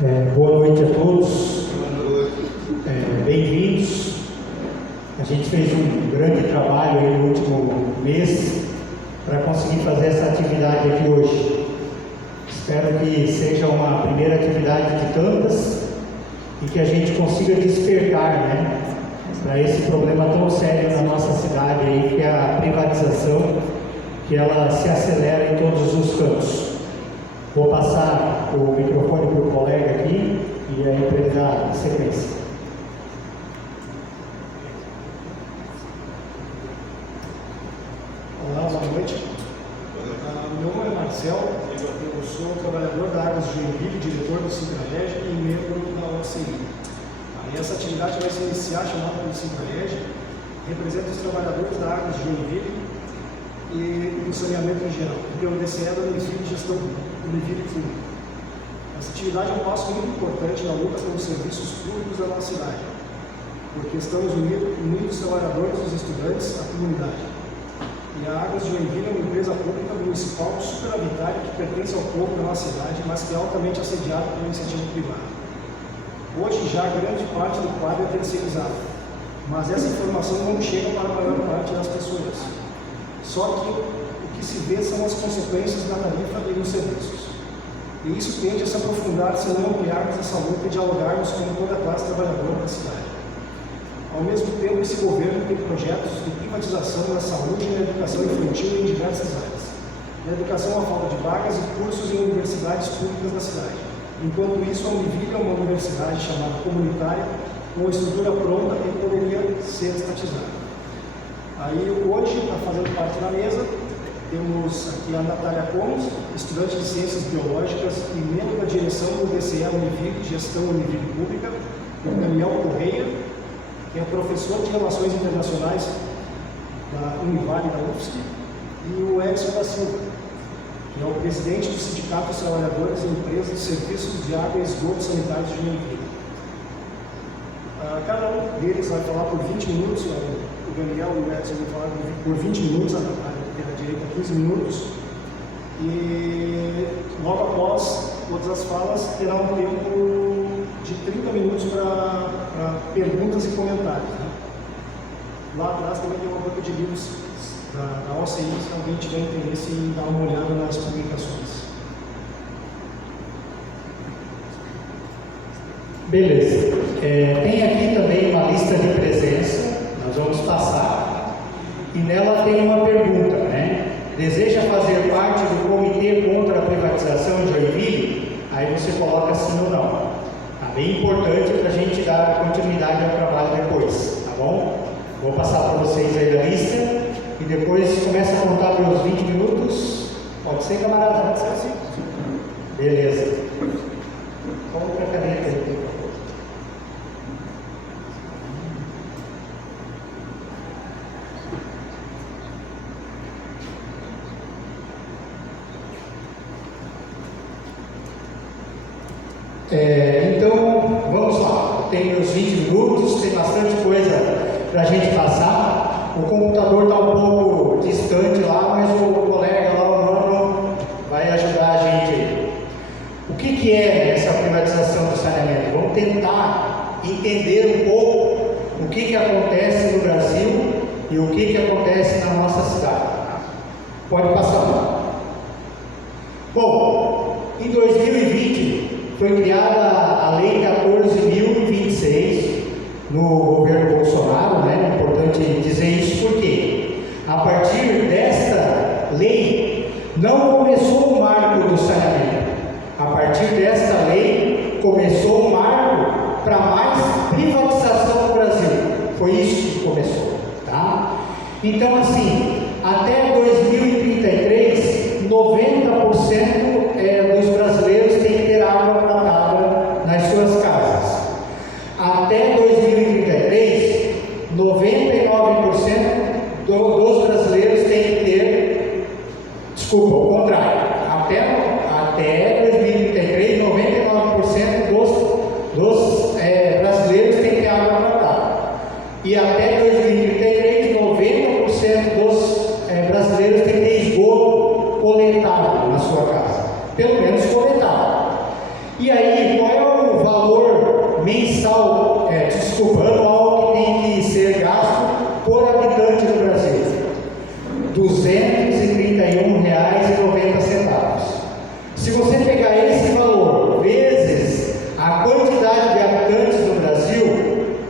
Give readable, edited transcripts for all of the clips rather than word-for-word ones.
Boa noite a todos. Bem-vindos. A gente fez um grande trabalho aí no último mês para conseguir fazer essa atividade aqui hoje. Espero que seja uma primeira atividade de tantas e que a gente consiga despertar, para esse problema tão sério na nossa cidade aí, que é a privatização, que ela se acelera em todos os cantos. Vou passar o microfone para o colega aqui e aí para ele dar sequência. Olá, boa noite. Meu nome é Marcel, eu sou trabalhador da Águas de Joinville, diretor do Sincralege e membro da OCI. Essa atividade vai se iniciar chamada pelo Sincralege, representa os trabalhadores da Águas de Joinville e do saneamento em geral, porque o DCE é da Univille de Gestão Pública. Essa atividade é um passo muito importante na luta pelos serviços públicos da nossa cidade, porque estamos unindo os trabalhadores, os estudantes, a comunidade. E a Águas de Joinville é uma empresa pública municipal superavitária que pertence ao povo da nossa cidade, mas que é altamente assediada pela iniciativa privada. Hoje já grande parte do quadro é terceirizado, mas essa informação não chega para a maior parte das pessoas. Só que o que se vê são as consequências da tarifa e dos serviços. E isso tende a se aprofundar se não ampliarmos essa luta e dialogarmos com toda a classe trabalhadora da cidade. Ao mesmo tempo, esse governo tem projetos de privatização na saúde e na educação infantil em diversas áreas. Na educação, a falta de vagas e cursos em universidades públicas da cidade. Enquanto isso, a Univille é uma universidade chamada comunitária, com estrutura pronta e poderia ser estatizada. Aí, hoje, está fazendo parte da mesa, temos aqui a Natália Combs, estudante de Ciências Biológicas e membro da direção do DCE Univille, Gestão Univille Pública, o Daniel Correia, que é professor de Relações Internacionais da Univale, da UFSC, e o Edson da Silva, que é o presidente do Sindicato dos Trabalhadores e Empresas de Serviços de Água e Esgoto Sanitários de Joinville. Cada um deles vai falar por 20 minutos, o Daniel e o Edson vão falar por 20 minutos, a Natália pela direita 15 minutos, e logo após todas as falas terá um tempo de 30 minutos para perguntas e comentários. Lá atrás também tem uma banca de livros da OCI, se alguém tiver interesse em dar uma olhada nas publicações. Beleza. Tem aqui também uma lista de presença, nós vamos passar, e nela tem uma pergunta, Deseja fazer parte do Comitê contra a Privatização de Joinville? Aí você coloca sim ou não. Tá bem importante para a gente dar continuidade ao trabalho depois, tá bom? Vou passar para vocês aí a lista e depois começa a contar pelos 20 minutos. Pode ser, camarada? Pode ser assim. Beleza. Coloca a caneta aí, por favor. Então, vamos lá. Tem os 20 minutos, tem bastante coisa para a gente passar. O computador está um pouco distante lá, mas o colega lá, o Mano, vai ajudar a gente aí. O que é essa privatização do saneamento? Vamos tentar entender um pouco o que acontece no Brasil e o que acontece na nossa cidade. Pode passar. Bom, em 2020 foi criada a Lei 14.026 no governo Bolsonaro, É importante dizer isso porque a partir desta lei não começou o marco do saneamento. A partir desta lei começou o marco para mais privatização no Brasil. Foi isso que começou, tá? Então, assim, até 2033, 90% dos brasileiros têm que ter água tratada nas suas casas. Até 2033, 99% dos brasileiros têm que ter, desculpa, o contrário, até 2033, 99% dos brasileiros têm que ter água tratada. E até 2033, 90% dos brasileiros têm que ter esgoto coletado na sua casa. Pelo menos desculpa, anual que tem que ser gasto por habitante no Brasil. R$ 231,90. Se você pegar esse valor vezes a quantidade de habitantes no Brasil,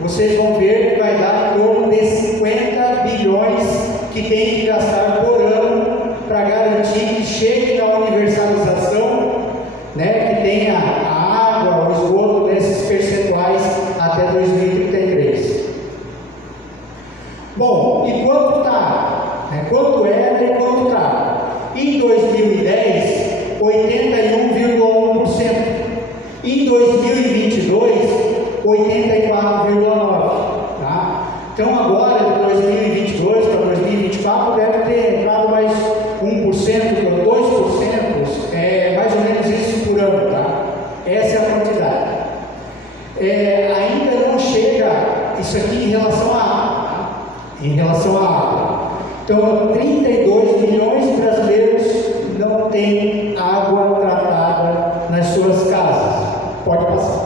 vocês vão ver que vai dar em torno de 50 bilhões que tem que gastar por ano para garantir que chegue na universalização, né, que tenha a água, o esgoto nesses percentuais até 2033. Bom, e quanto está? Quanto era e quanto está? Em 2010, 81,1%. Em 2022, 84,9%. Tá? Então agora, de 2022 para 2024, deve ter entrado mais 1%, 2%, mais ou menos isso por ano. Tá? Essa é a quantidade. Ainda não chega isso aqui em relação à água. Tá? Em relação à água. Então, 32 milhões de brasileiros não têm água tratada nas suas casas. Pode passar.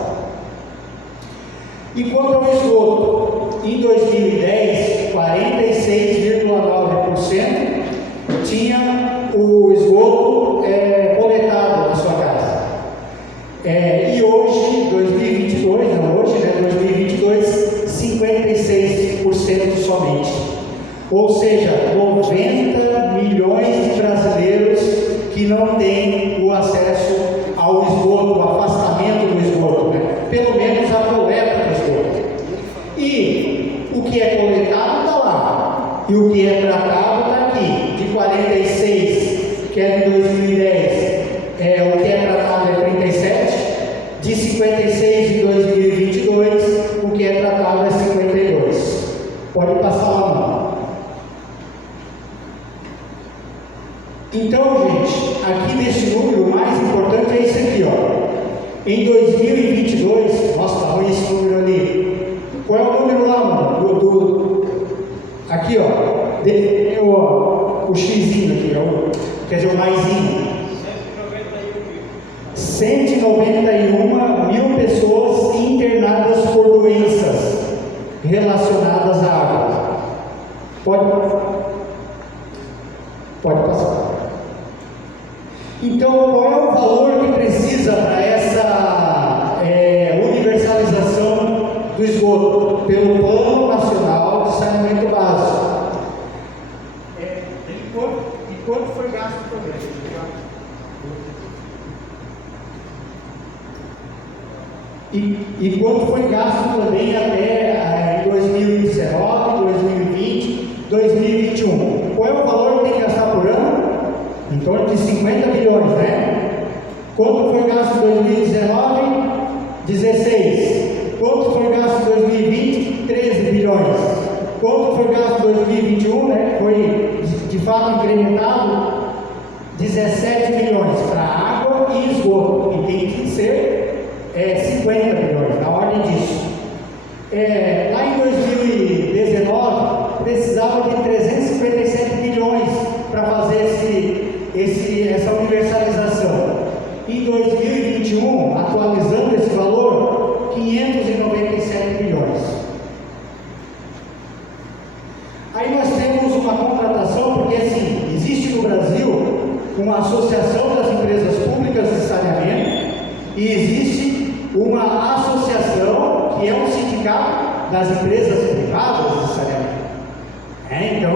E quanto ao esgoto, em 2010, 46,9% tinha o esgoto coletado na sua casa. E hoje, 2022, não hoje, né, 2022, 56% somente. Ou seja, 90 milhões de brasileiros que não têm o acesso ao esgoto, o afastamento do esgoto, né? Pelo menos a coleta do esgoto. E o que é coletado está lá, e o que é tratado está aqui. De 46, que é de 2010, o que é tratado é 37, de 56 de 2022, o que é tratado é 52. Pode passar lá não. Então, gente, aqui nesse número, o mais importante é esse aqui, ó. Em 2022, nossa, está ruim esse número ali. Qual é o número lá, mano? Aqui, ó. Tem o xizinho aqui, ó. Quer dizer, o maisinho. 191 mil pessoas internadas por doenças relacionadas à água. Pode passar. Então, qual é o valor que precisa para essa universalização do esgoto? Pelo Plano Nacional de Saneamento Básico. E quanto foi gasto também? E quanto foi gasto também até 2019, 2020, 2021? Qual é o valor que tem que gastar por ano? Em torno de 50 bilhões, né? Quanto foi gasto em 2019? 16. Quanto foi gasto em 2020? 13 bilhões. Quanto foi gasto em 2021, né? Foi de fato incrementado 17 bilhões para água e esgoto. E tem que ser 50 bilhões, na ordem disso. Lá em 2019, precisava de 357 bilhões para fazer essa universalização. Em 2021, atualizando esse valor, 597 bilhões. Aí nós temos uma contratação, porque assim, existe no Brasil uma associação das empresas públicas de saneamento e existe uma associação que é um sindicato das empresas privadas de saneamento. Então,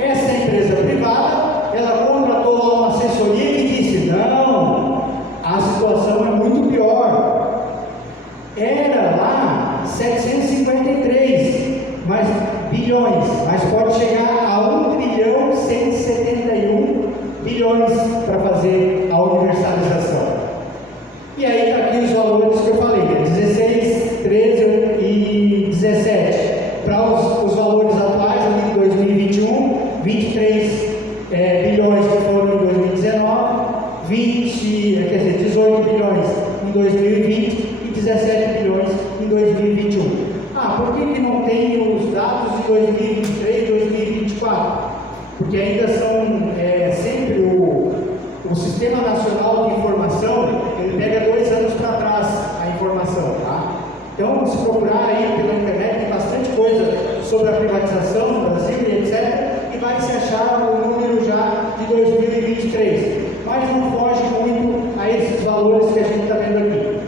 essa empresa privada, ela contratou lá uma assessoria que disse: não, a situação é muito pior. Era lá 753 bilhões, mas pode chegar a 1.171 bilhões para fazer a universalização. E aí está aqui os valores que eu falei, 16, 13 e 17. Para os valores atuais, ali de 2021, 23 bilhões que foram em 2019, 18 bilhões em 2020 e 17 bilhões em 2021. Por que não tem os dados de 2023 e 2024? Porque ainda são sempre o Sistema Nacional de Informação, ele pega 2 anos para trás a informação, tá? Então, se procurar aí pela internet, privatização no Brasil, e etc., e vai se achar o número já de 2023. Mas não foge muito a esses valores que a gente está vendo aqui.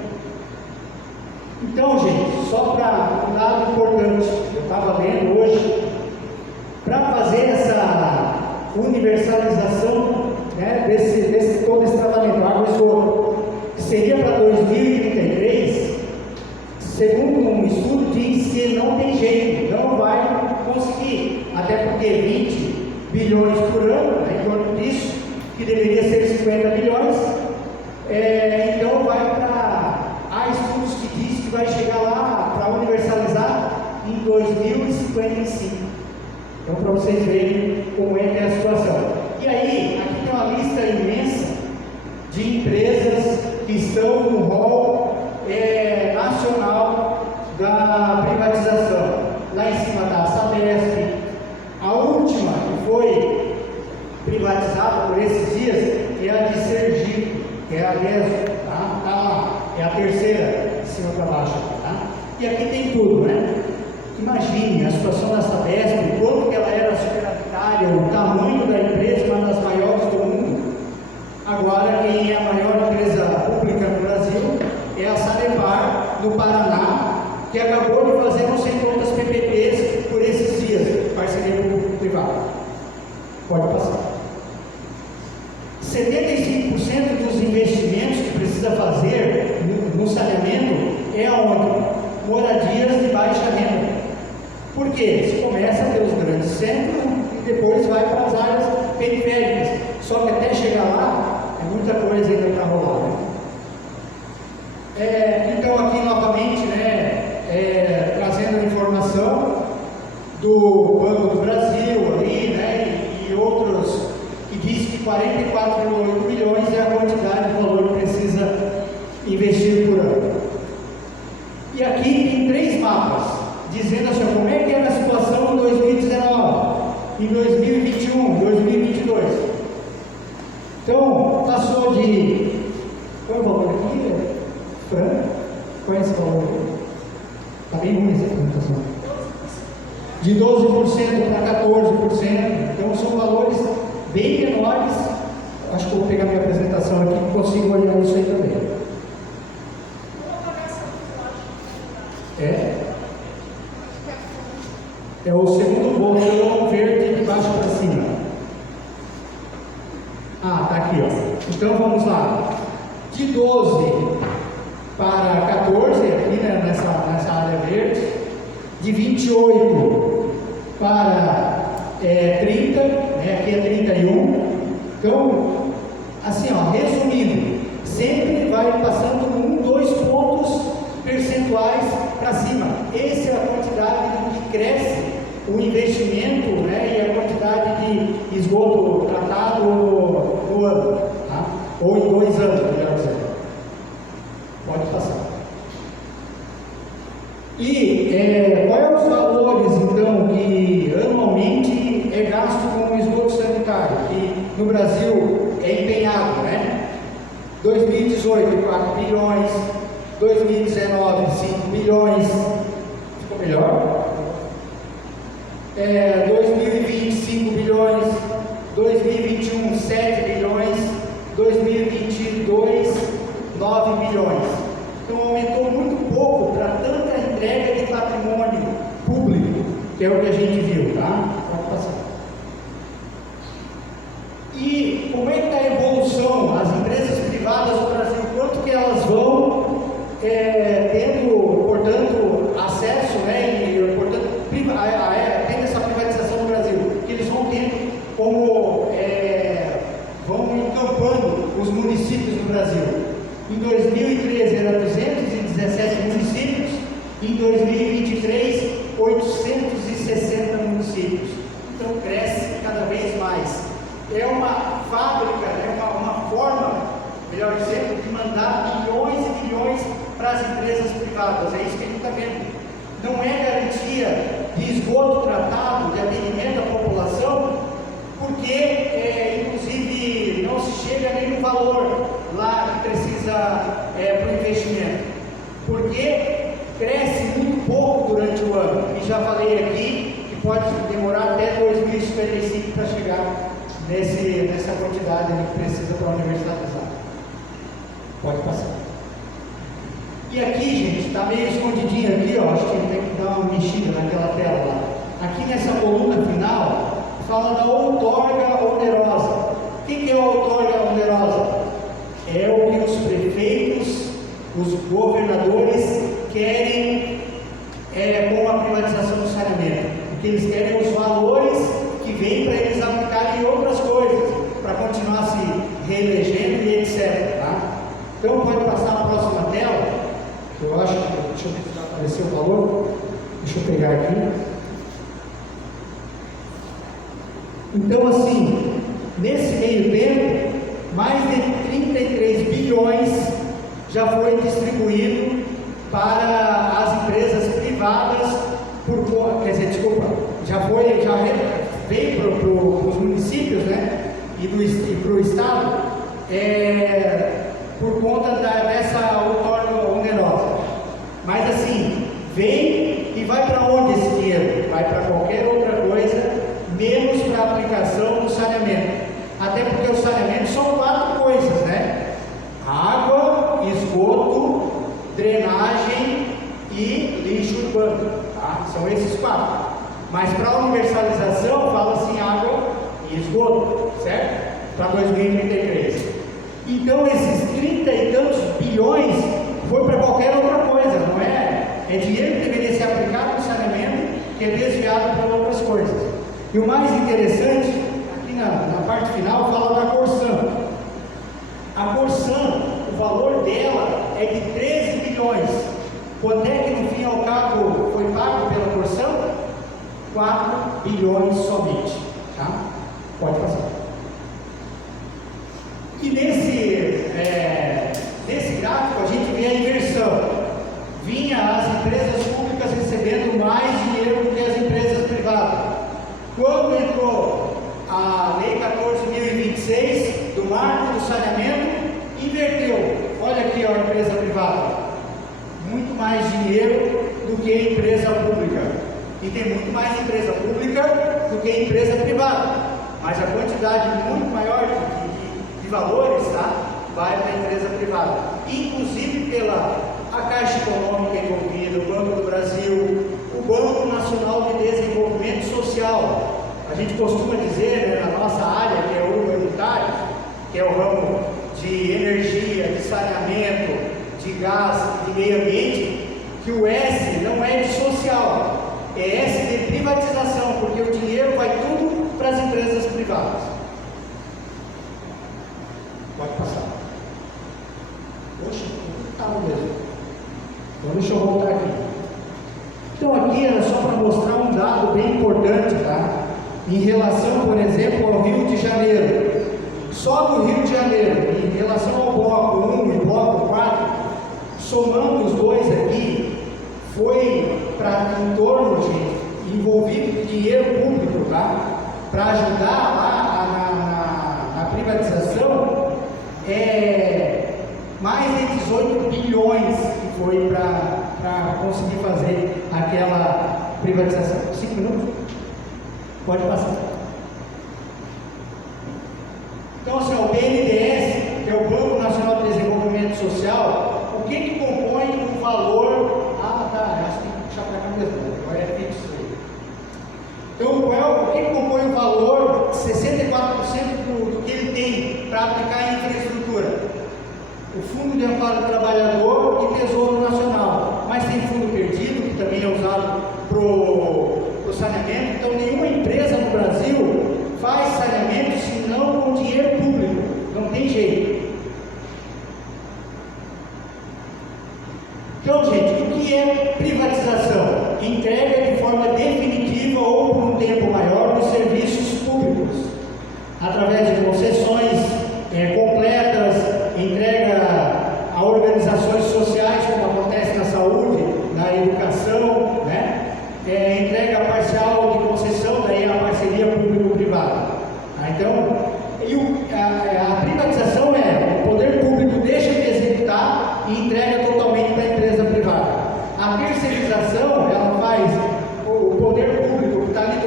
Então, gente, só para um dado importante, eu estava lendo hoje, para fazer essa universalização, né, todo esse tratamento água e esgoto, que seria para 2033, segundo um estudo, diz que não tem jeito, não vai conseguir, até porque 20 bilhões por ano, né, em torno disso, que deveria ser 50 bilhões, então vai para... Há estudos que dizem que vai chegar lá para universalizar em 2055. Então, para vocês verem como é que é a situação. E aí, aqui tem uma lista imensa de empresas que estão no rol nacional da privatização. Lá em cima está a Sabesp. A última que foi privatizada por esses dias é a de Sergipe, que é a Leso, tá? Tá lá, é a terceira, de cima para baixo, tá? E aqui tem tudo, né? Imagine a situação da Sabesp, quanto que ela era superavitária, o tamanho da empresa, uma das maiores do mundo. Agora, quem é a maior empresa pública no Brasil é a Sanepar, do Paraná, que acabou de fazer não sei quantas PPPs por esses dias, parceria público-privada. Pode passar. 75% dos investimentos que precisa fazer no saneamento é aonde? Moradias de baixa renda. Por quê? Se começa a ter os grandes centros e depois vai para as áreas periféricas. Só que até chegar lá, é muita coisa ainda para rolar. Né? Então, aqui novamente, né, trazendo a informação do Banco do Brasil ali, né, e outros que diz que 44,8 milhões é a quantidade de valor que precisa investir por ano. E aqui tem 3 mapas, dizendo assim, como é que era a situação em 2019, em 2021, 2022. Então, passou de... Qual é o valor aqui? Fran? Qual é esse valor? Está bem ruim essa apresentação. De 12% para 14%. Então, são valores bem menores. Acho que eu vou pegar minha apresentação aqui e consigo olhar isso aí também. É o segundo botão verde de baixo para cima. Ah, tá aqui, ó. Então vamos lá. De 12 para 14, aqui, né, nessa área verde. De 28 para 30, né, aqui é 31. Então, assim, ó, resumindo, sempre vai passando 1, 2 pontos percentuais para cima. Essa é a quantidade do que cresce o investimento, né, e a quantidade de esgoto tratado no ano, tá? Ou em 2 anos, melhor dizer. Pode passar. E quais são os valores, então, que anualmente é gasto com o esgoto sanitário, que no Brasil é empenhado, né? 2018, 4 bilhões, 2019, 5 bilhões, ficou melhor? 2020, 5 bilhões, 2021, 7 bilhões, 2022, 9 bilhões. Então aumentou muito pouco para tanta entrega de patrimônio público, que é o que a gente viu, tá? Pode passar. E como é que está a evolução? As empresas privadas do Brasil, quanto que elas vão tendo, portanto, acesso, né, e, portanto, tendo essa privatização no Brasil, que eles vão tendo como, vão encampando os municípios no Brasil. Em 2013 era 217 municípios, em 2023, 860 municípios. Então cresce cada vez mais. É uma fábrica, é uma forma, melhor dizendo, de mandar milhões e milhões para as empresas privadas. É isso que a gente está vendo. Não é garantia de esgoto tratado, de atendimento à população, porque, inclusive, não se chega nem no valor lá que precisa para o investimento. Porque cresce muito pouco durante o ano. E já falei aqui que pode demorar até 2055 para chegar nessa quantidade que precisa para universalizar. Pode passar. E aqui, gente, está meio escondidinho aqui, ó, acho que tem que dar uma mexida naquela tela lá. Aqui nessa coluna final, fala da outorga onerosa. O que é a outorga onerosa? É o que os prefeitos, os governadores querem com a privatização do saneamento. Porque eles querem os valores que vêm para eles aplicarem em outras coisas, para continuar se reelegendo e etc. Tá? Então pode passar a próxima tela, que eu acho que, deixa eu ver se apareceu o valor, deixa eu pegar aqui. Então assim, nesse meio tempo, mais de 33 bilhões já foi distribuído para as empresas privadas, já veio para os municípios, né, e para o Estado, por conta dessa outorga onerosa. Mas assim, vem e vai para onde esse dinheiro? Vai para qualquer outra coisa, menos para a aplicação do saneamento. Até porque o saneamento são 4 coisas, né? Água, esgoto, drenagem e lixo urbano, tá? São esses 4. Mas para a universalização, fala-se água e esgoto, certo? Para 2033. Então, esses 30 e tantos bilhões foi para qualquer outra coisa, não é? É dinheiro que deveria ser aplicado no saneamento, que é desviado para outras coisas. E o mais interessante, aqui na parte final, fala da Corsan. A Corsan, o valor dela é de 13 bilhões. Quanto é que no fim ao cabo foi pago pela Corsan? 4 bilhões somente. Tá? Pode passar. E nesse gráfico a gente vê a inversão. Vinha as empresas públicas recebendo mais dinheiro do que as empresas privadas. Quando entrou a Lei 14.026 do marco do saneamento, inverteu. Olha aqui a empresa privada. Muito mais dinheiro do que a empresa pública. E tem muito mais empresa pública do que empresa privada. Mas a quantidade muito maior de valores, tá? Vai para a empresa privada. Inclusive pela a Caixa Econômica envolvida, o Banco do Brasil, o Banco Nacional de Desenvolvimento Social. A gente costuma dizer, né, na nossa área, que é o humanitário, que é o ramo de energia, de saneamento, de gás e de meio ambiente, que o S não é de social, é S de privatização, porque o dinheiro vai tudo para as empresas privadas. Pode passar. Poxa, não mesmo. Então deixa eu voltar aqui. Então aqui era só para mostrar um dado bem importante, tá? Em relação, por exemplo, ao Rio de Janeiro. Só no Rio de Janeiro, em relação ao bloco 1 e bloco 4, somando os dois aqui, foi para em torno de envolvido dinheiro público, tá? Para ajudar lá na privatização, mais de 18 bilhões que foi para conseguir fazer aquela privatização. 5 minutos? Pode passar. Então, assim, o BNDES, que é o Banco Nacional de Desenvolvimento Social, o que compõe o valor? Ah, tá, acho que tem que puxar para cá mesmo, agora é fixo aí. Então, o que compõe o valor? 64% do que ele tem para aplicar em infraestrutura. O Fundo de Amparo do Trabalhador e Tesouro Nacional. Mas tem fundo perdido, que também é usado para o saneamento. Então, nenhuma empresa no Brasil faz saneamento se não com dinheiro público. Não tem jeito. Então, gente, o que é privatização? Entrega de forma definitiva ou por um tempo maior dos serviços públicos, através de concessões completas, entrega a organizações sociais, como acontece na saúde, na educação, né? Entrega parcial de concessão, daí a parceria público-privada. Então, a privatização o poder público deixa de executar e entrega totalmente para a empresa privada. A terceirização, ela faz o poder público que está ali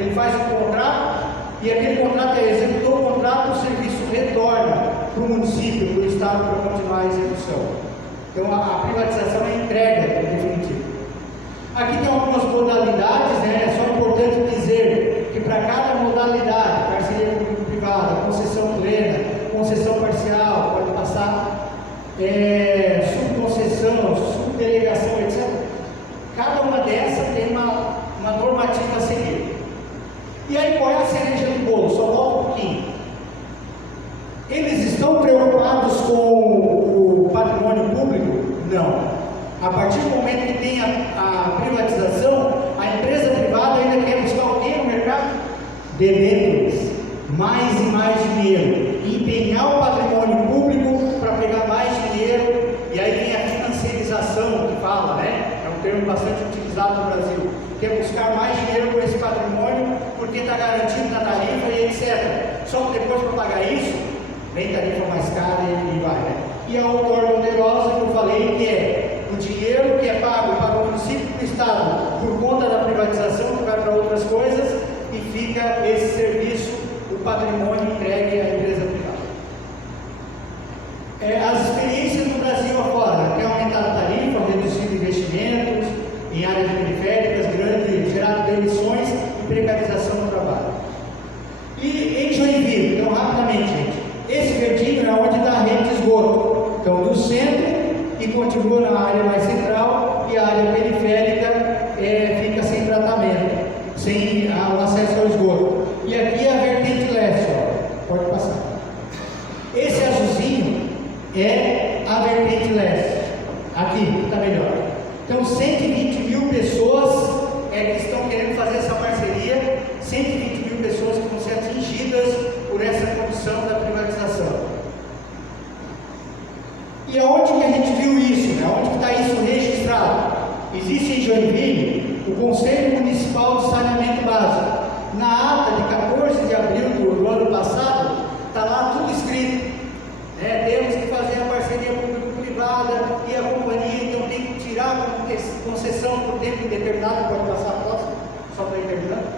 Ele faz um contrato e aquele contrato executou o contrato, o serviço retorna para o município, para o Estado, para continuar a execução. Então a privatização é entrega definitiva. Aqui tem algumas modalidades, né? É só importante dizer que para cada modalidade, parceria público-privada, concessão plena, concessão parcial, pode passar subconcessão, subdelegação, etc. Cada uma dessas tem uma normativa a seguir. E aí qual é a cereja do bolo? Só volta um pouquinho. Eles estão preocupados com o patrimônio público? Não. A partir do momento que tem a privatização, a empresa privada ainda quer buscar o quê no mercado? Debêntures, mais e mais dinheiro, empenhar o patrimônio público para pegar mais dinheiro, e aí vem a financiarização que fala, né? É um termo bastante utilizado no Brasil, que é buscar mais dinheiro com esse patrimônio, porque está garantido na tarifa e etc. Só que depois para pagar isso, vem tarifa mais cara e vai, né? E a outra poderosa que eu falei, que é o dinheiro que é pago para o município e para o Estado por conta da privatização, que vai para outras coisas, e fica esse serviço, o patrimônio entregue à empresa privada. As experiências no Brasil afora, quer aumentar a tarifa, reduzir investimentos em áreas periféricas, gerar demissões e precarização no trabalho. E em Joinville, então rapidamente, gente, esse verdinho é onde dá a rede de esgoto. Então, do centro e continua na área mais central, e a área periférica fica sem tratamento, sem o acesso ao esgoto. E aqui é a vertente leste, ó. Pode passar. Esse azulzinho é a vertente leste. Aqui, está melhor. Então, 120 mil pessoas que estão querendo fazer essa parceria, 120 mil pessoas que vão ser atingidas por essa condição da privatização. E aonde que a gente viu isso? Né? Onde está isso registrado? Existe em Joinville o Conselho Municipal de Saneamento Básico. Na ata de 14 de abril do ano passado, está lá tudo escrito. Temos que fazer a parceria público-privada e a companhia, então tem que tirar a concessão por tempo indeterminado. Pode passar a próxima, só para ir terminando.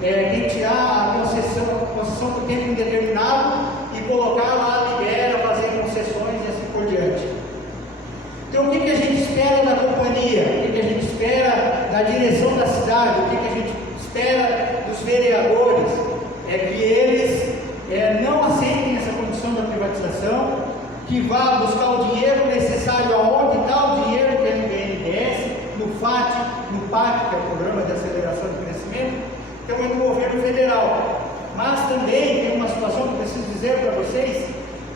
Tem que tirar a concessão por tempo indeterminado e colocar lá, libera, fazer concessões e assim por diante. Então, o que a gente espera da companhia? O que a gente espera da direção da cidade? O que a gente espera dos vereadores? É que eles não aceitem essa condição da privatização, que vá buscar o dinheiro necessário aonde está o dinheiro, que é no BNDES, no FAT, no PAC, que é o Programa de Aceleração de Crescimento, então é do governo federal. Mas também tem uma situação que eu preciso dizer para vocês,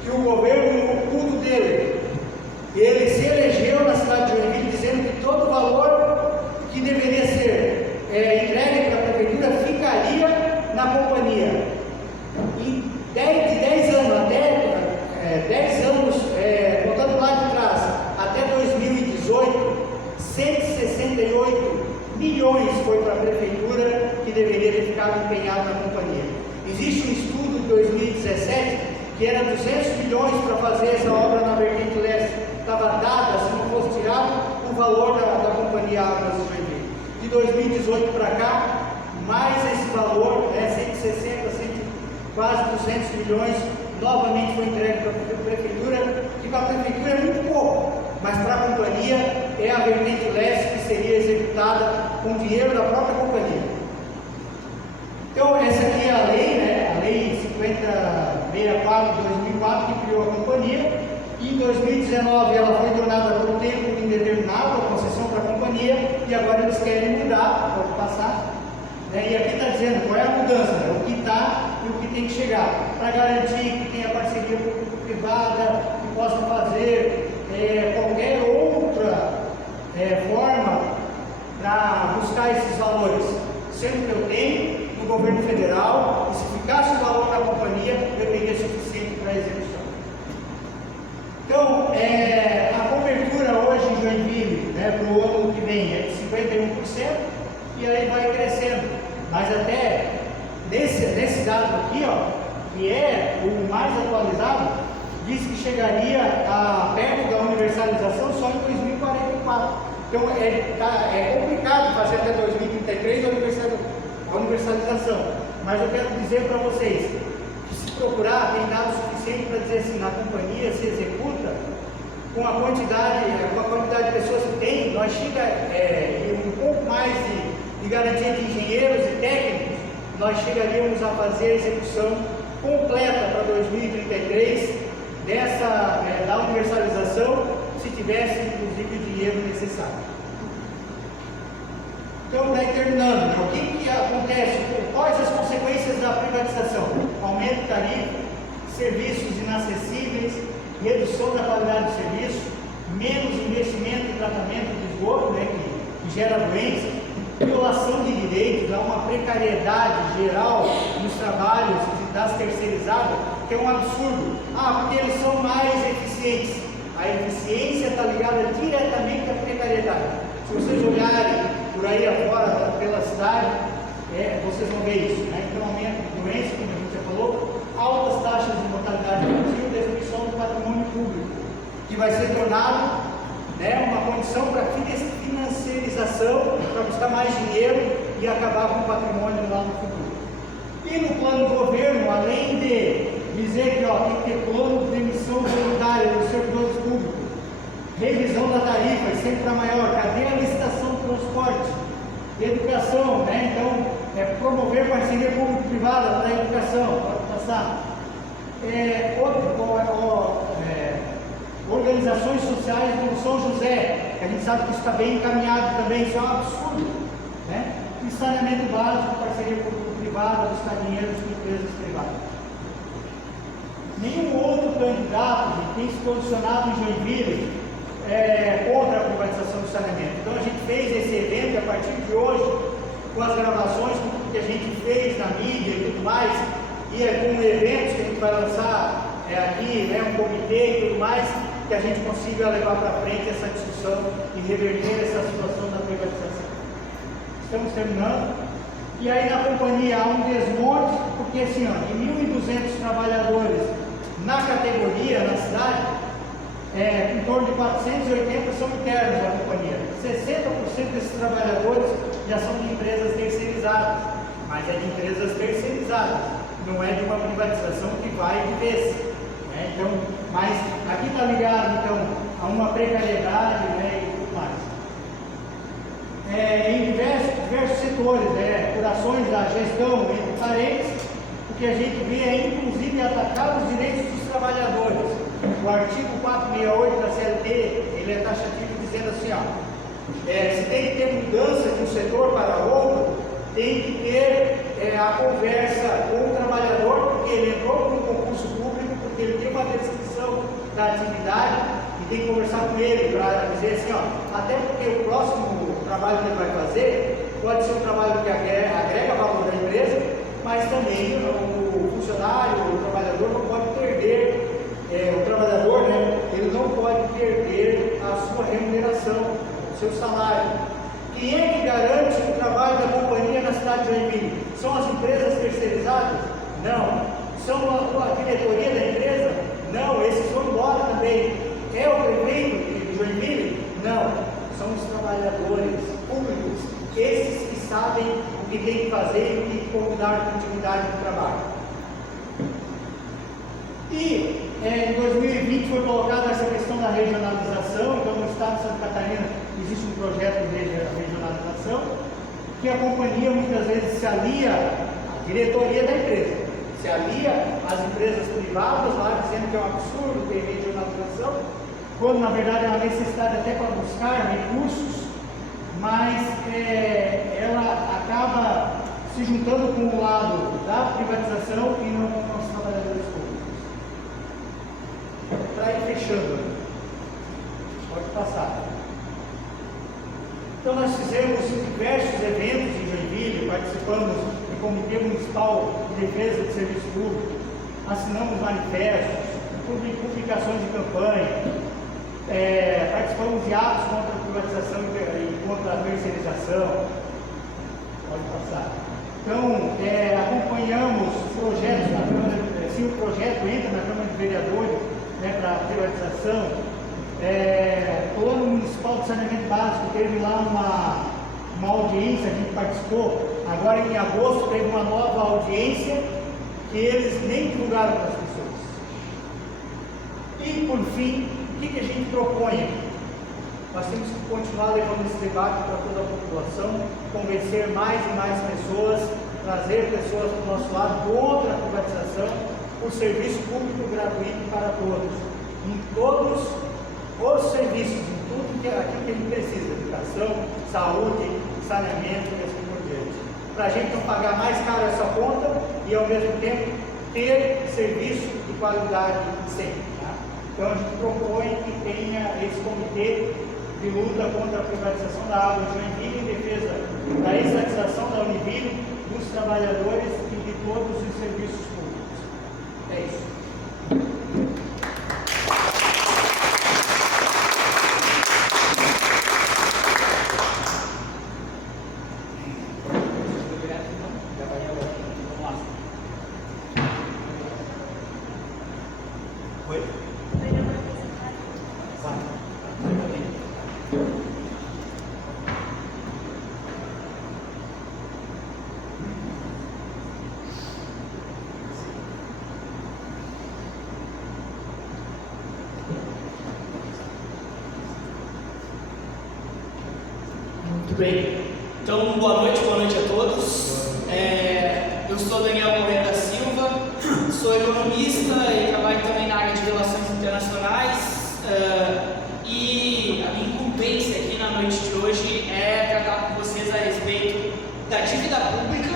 que o governo, no culto dele, ele se elegeu na cidade de Joinville dizendo que todo o valor que deveria ser entregue para a prefeitura ficaria na companhia. Em 10 anos, até 10 anos, contando lá de trás, até 2018, 168 milhões foi para a prefeitura que deveria ter ficado empenhado na companhia. Existe um estudo de 2017 que era 200 milhões para fazer essa obra na vertente leste. Estava dada, se não fosse tirado, o valor da companhia Águas do Joinville. De 2018 para cá, mais esse valor, 160, quase 200 milhões, novamente foi entregue para a prefeitura, que para a prefeitura é muito pouco, mas para a companhia é a vertente leste que seria executada com dinheiro da própria companhia. Então, essa aqui é a lei, né? A lei 5064 de 2004, que criou a companhia. Em 2019 ela foi tornada por tempo indeterminado, a concessão para a companhia, e agora eles querem mudar, pode passar. E aqui está dizendo qual é a mudança, né? O que está e o que tem que chegar, para garantir que tenha parceria público-privada, que possa fazer qualquer outra forma para buscar esses valores, sendo que eu tenho no governo federal, e se ficasse o valor na companhia, eu teria suficiente para a execução. Então, a cobertura hoje em Joinville, para o ano que vem, é de 51%, e aí vai crescendo. Mas até nesse dado aqui, que é o mais atualizado, diz que chegaria perto da universalização só em 2044. Então é complicado fazer até 2033 a universalização universalização. Mas eu quero dizer para vocês que se procurar, tem dado suficiente para dizer assim, na companhia se executa com a quantidade de pessoas que tem, nós chega um pouco mais de garantia de engenheiros e técnicos, nós chegaríamos a fazer a execução completa para 2033 da universalização, se tivesse inclusive o dinheiro necessário. Então, daí terminando, né? O que acontece? Quais as consequências da privatização? Aumento de tarifa, serviços inacessíveis, redução da qualidade do serviço, menos investimento em tratamento de esgoto, né, que gera doenças, violação de direitos, há uma precariedade geral nos trabalhos das terceirizadas, que é um absurdo. Porque eles são mais eficientes. A eficiência está ligada diretamente à precariedade. Se vocês olharem por aí afora, pela cidade, vocês vão ver isso, né? Então, aumento de doenças, como a gente já falou, altas taxas de mortalidade infantil, destruição do patrimônio público, que vai ser tornado, né, uma condição para financiarização, para buscar mais dinheiro e acabar com o patrimônio lá no futuro. E no plano do governo, além de dizer que tem que ter plano de demissão voluntária dos servidores públicos, revisão da tarifa, e sempre para maior, cadê a licitação do transporte? Educação, né? Então, promover parceria público-privada para a educação, pode passar. Organizações sociais como São José, que a gente sabe que isso está bem encaminhado também, isso é um absurdo, né? E saneamento básico, parceria público-privada, buscar dinheiro de empresas privadas. Nenhum outro candidato que tem se posicionado em Joinville contra a privatização do saneamento. Então a gente fez esse evento e a partir de hoje, com as gravações, com tudo que a gente fez na mídia e tudo mais, e com eventos que a gente vai lançar aqui, né, um comitê e tudo mais, que a gente consiga levar para frente essa discussão e reverter essa situação da privatização. Estamos terminando. E aí na companhia há um desmonte, porque assim, em 1.200 trabalhadores na categoria, na cidade, em torno de 480 são internos da companhia. 60% desses trabalhadores já são de empresas terceirizadas, mas é de empresas terceirizadas, não é de uma privatização que vai de vez. Então, mas aqui está ligado então, a uma precariedade, né, e tudo mais. Em diversos setores, por ações da gestão entre parentes, o que a gente vê é inclusive atacar os direitos dos trabalhadores. O artigo 468 da CLT, ele é taxativo dizendo assim, se tem que ter mudança de um setor para outro, tem que ter a conversa com o trabalhador, porque ele entrou para um concurso público, porque ele tem uma descrição da atividade e tem que conversar com ele para dizer assim, até porque o próximo trabalho que ele vai fazer pode ser um trabalho que agrega valor à empresa, mas também o funcionário, o trabalhador não pode perder, o trabalhador, né, ele não pode perder a sua remuneração, o seu salário. Quem é que garante o trabalho da companhia na cidade de Joinville? São as empresas terceirizadas? Não. São a diretoria da empresa? Não, esses vão embora também. É o prefeito de Joinville? Não. São os trabalhadores públicos, esses que sabem o que tem que fazer e o que combinar a continuidade do trabalho. E em 2020 foi colocada essa questão da regionalização. Então no estado de Santa Catarina existe um projeto de regionalização, que a companhia muitas vezes se alia à diretoria da empresa, se alia às empresas privadas lá, dizendo que é um absurdo ter regionalização, quando na verdade é uma necessidade até para buscar recursos, mas ela acaba se juntando com o lado da privatização e não com os trabalhadores públicos. Para ir fechando, pode passar. Então nós fizemos diversos eventos em Joinville, participamos do Comitê Municipal de Defesa de Serviço Público, assinamos manifestos, publicações de campanha, participamos de atos contra a privatização e contra a terceirização. Pode passar. Então, acompanhamos projetos na Câmara, se o projeto entra na Câmara de Vereadores, para a privatização, Plano Municipal de Saneamento Básico, teve lá uma audiência, a gente participou, agora em agosto teve uma nova audiência que eles nem divulgaram para as pessoas. E por fim, o que a gente propõe aqui? Nós temos que continuar levando esse debate para toda a população, convencer mais e mais pessoas, trazer pessoas para o nosso lado contra a privatização, por serviço público gratuito para todos, em todos os serviços, em tudo aquilo que a gente precisa, educação, saúde, saneamento e assim por diante. Para a gente não pagar mais caro essa conta e ao mesmo tempo ter serviço de qualidade sempre. Tá? Então a gente propõe que tenha esse comitê de luta contra a privatização da água de Joinville em defesa da estatização da Univille, dos trabalhadores e de todos os serviços públicos. É isso. Muito bem, então boa noite a todos. Eu sou Daniel Correia da Silva, sou economista e trabalho também na área de relações internacionais, e a minha incumbência aqui na noite de hoje é tratar com vocês a respeito da dívida pública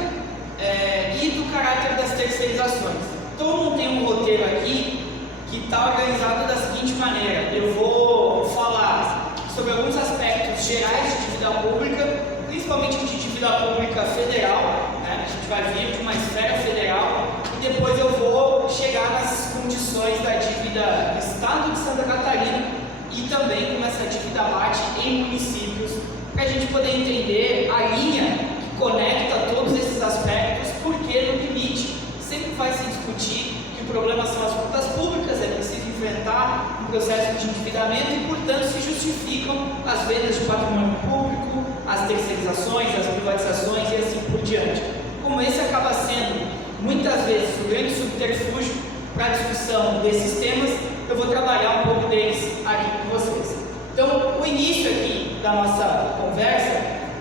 e do caráter das terceirizações. Então eu montei um roteiro aqui que está organizado da seguinte maneira: eu vou falar sobre alguns aspectos gerais de dívida pública, principalmente de dívida pública federal, né? A gente vai vir de uma esfera federal e depois eu vou chegar nas condições da dívida do Estado de Santa Catarina e também como essa dívida bate em municípios, para a gente poder entender a linha que conecta todos esses aspectos, porque no limite sempre vai se discutir que o problema são as contas públicas, é preciso enfrentar um processo de endividamento e, portanto, se justificam as vendas de patrimônio público, as terceirizações, as privatizações e assim por diante. Como esse acaba sendo, muitas vezes, o grande subterfúgio para a discussão desses temas, eu vou trabalhar um pouco deles aqui com vocês. Então, o início aqui da nossa conversa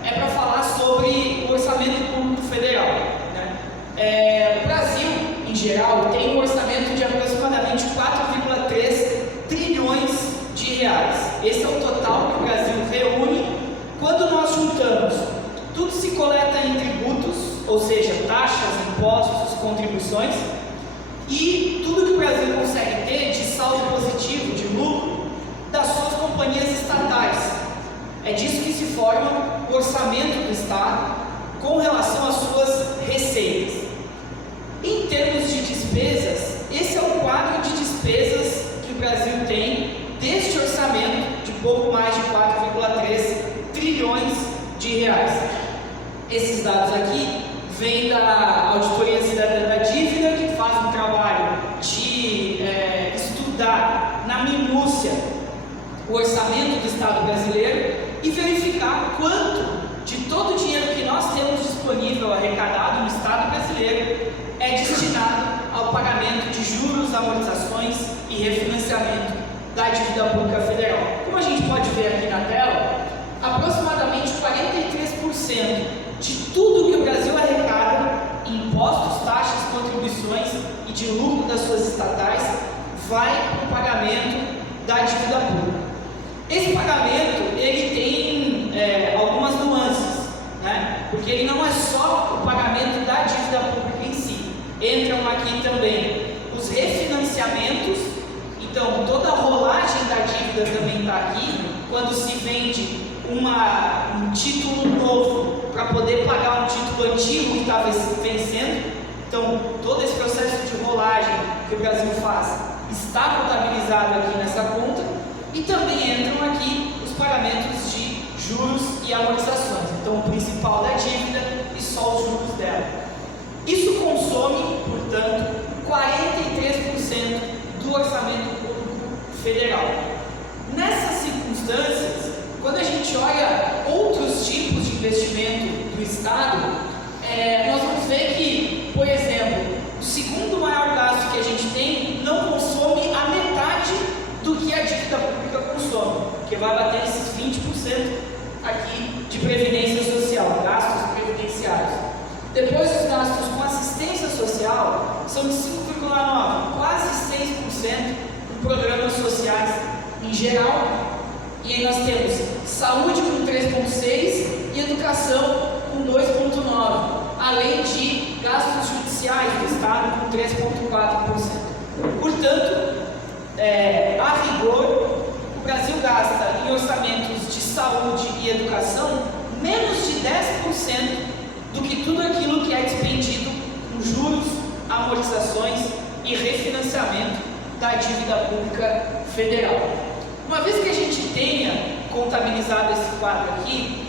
é para falar sobre o orçamento público federal, né? O Brasil, em geral, tem um orçamento de aproximadamente 4,3 trilhões de reais. Esse é o total que o Brasil reúne quando nós juntamos tudo se coleta em tributos, ou seja, taxas, impostos, contribuições, e tudo que o Brasil consegue ter de saldo positivo, de lucro, das suas companhias estatais. É disso que se forma o orçamento do Estado com relação às suas receitas. Em termos de despesas, esse é o quadro de despesas que o Brasil tem deste orçamento de pouco mais de 4,3 trilhões de reais. Esses dados aqui vêm da Auditoria Cidadã da Dívida, que faz um trabalho de estudar na minúcia o orçamento do Estado brasileiro e verificar quanto de todo o dinheiro que nós temos disponível arrecadado no Estado brasileiro é destinado ao pagamento de juros, amortizações e refinanciamento da dívida pública federal. Como a gente pode ver aqui na tela, aproximadamente 43% de tudo que o Brasil arrecada em impostos, taxas, contribuições e de lucro das suas estatais vai para o pagamento da dívida pública. Esse pagamento ele tem algumas nuances, né? Porque ele não é só o pagamento da dívida pública em si. Entram aqui também os refinanciamentos, então toda a rolagem da dívida também está aqui, quando se vende um título novo para poder pagar um título antigo que está vencendo. Então todo esse processo de rolagem que o Brasil faz está contabilizado aqui nessa conta, e também entram aqui os pagamentos de juros e amortizações, então o principal da dívida e só os juros dela. Isso consome, portanto, 43% do orçamento público federal. Nessas circunstâncias, quando a gente olha outros tipos de investimentos do Estado, nós vamos ver que, por exemplo, o segundo maior gasto que a gente tem não consome a metade do que a dívida pública consome, que vai bater esses 20% aqui de previdência social, gastos previdenciários. Depois, os gastos com assistência social são de 5,9%, quase 6% com programas sociais em geral. E aí nós temos saúde com 3,6% e educação com 2,9%, além de gastos judiciais do Estado com 3,4%. Portanto, a rigor, o Brasil gasta em orçamentos de saúde e educação menos de 10% do que tudo aquilo que é despendido com juros, amortizações e refinanciamento da dívida pública federal. Uma vez que a gente tenha contabilizado esse quadro aqui,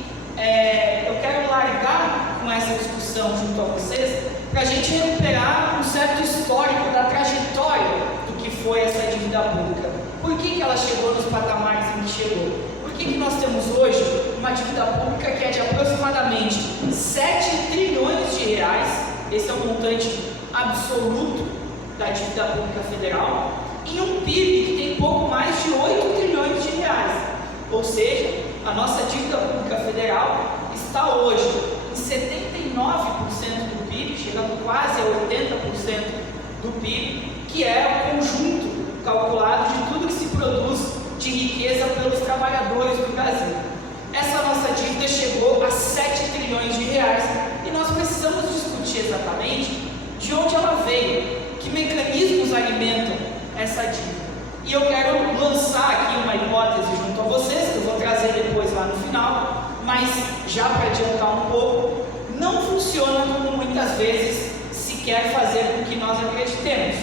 eu quero largar com essa discussão junto a vocês para a gente recuperar um certo histórico da trajetória do que foi essa dívida pública. Por que ela chegou nos patamares em que chegou? Por que nós temos hoje uma dívida pública que é de aproximadamente 7 trilhões de reais, esse é o montante absoluto da dívida pública federal, e um PIB que tem pouco mais de 8 trilhões de reais. Ou seja, a nossa dívida pública federal está hoje em 79% do PIB, chegando quase a 80% do PIB, que é o conjunto calculado de tudo que se produz de riqueza pelos trabalhadores do Brasil. Essa nossa dívida chegou a 7 trilhões de reais e nós precisamos discutir exatamente de onde ela veio, que mecanismos alimentam essa dívida. E eu quero lançar aqui uma hipótese junto a vocês, que eu vou trazer depois lá no final, mas já para adiantar um pouco, não funciona como muitas vezes se quer fazer com que nós acreditemos,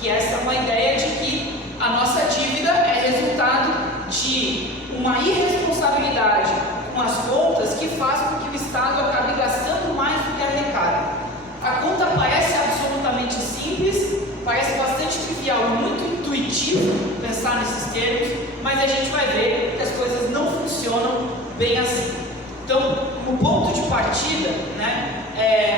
que essa é uma ideia de que a nossa dívida é resultado de uma irresponsabilidade com as contas que faz com que o Estado acabe gastando mais do que arrecada. A conta parece absolutamente simples, parece bastante trivial, muito intuitivo pensar nesses termos, mas a gente vai ver que as coisas não funcionam bem assim. Então, como ponto de partida,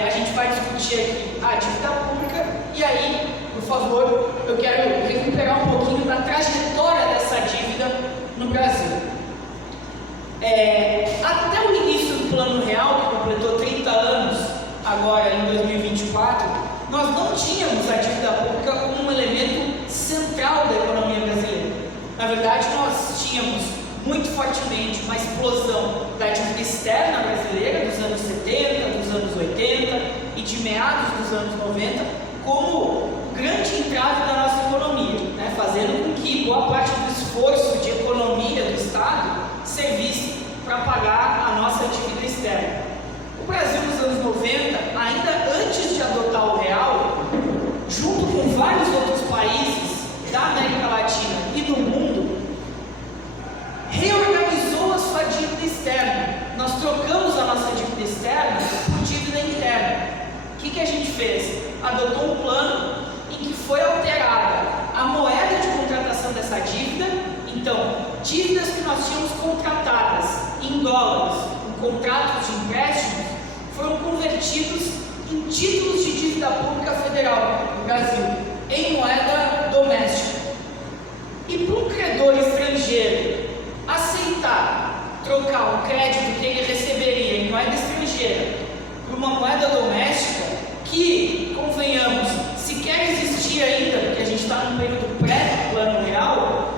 a gente vai discutir aqui a dívida pública e aí, por favor, eu quero recuperar um pouquinho da trajetória dessa dívida no Brasil. Até o início do Plano Real, que completou 30 anos agora em 2024, nós não tínhamos a dívida pública como um elemento central da economia brasileira. Na verdade, nós tínhamos muito fortemente uma explosão da dívida externa brasileira dos anos 70, dos anos 80 e de meados dos anos 90 como grande entrave da nossa economia, fazendo com que boa parte do esforço de economia do Estado servisse para pagar a nossa dívida externa. O Brasil nos anos 90, ainda antes de adotar o real, junto com vários outros países da América Latina e do mundo, reorganizou a sua dívida externa. Nós trocamos a nossa dívida externa por dívida interna. O que a gente fez? Adotou um plano em que foi alterada a moeda de contratação dessa dívida. Então, dívidas que nós tínhamos contratadas em dólares, em contratos de empréstimos, foram convertidos em títulos de dívida pública federal no Brasil, em moeda doméstica. E para um credor estrangeiro aceitar trocar um crédito que ele receberia em moeda estrangeira por uma moeda doméstica, que, convenhamos, sequer existia ainda, porque a gente está num período pré-Plano Real,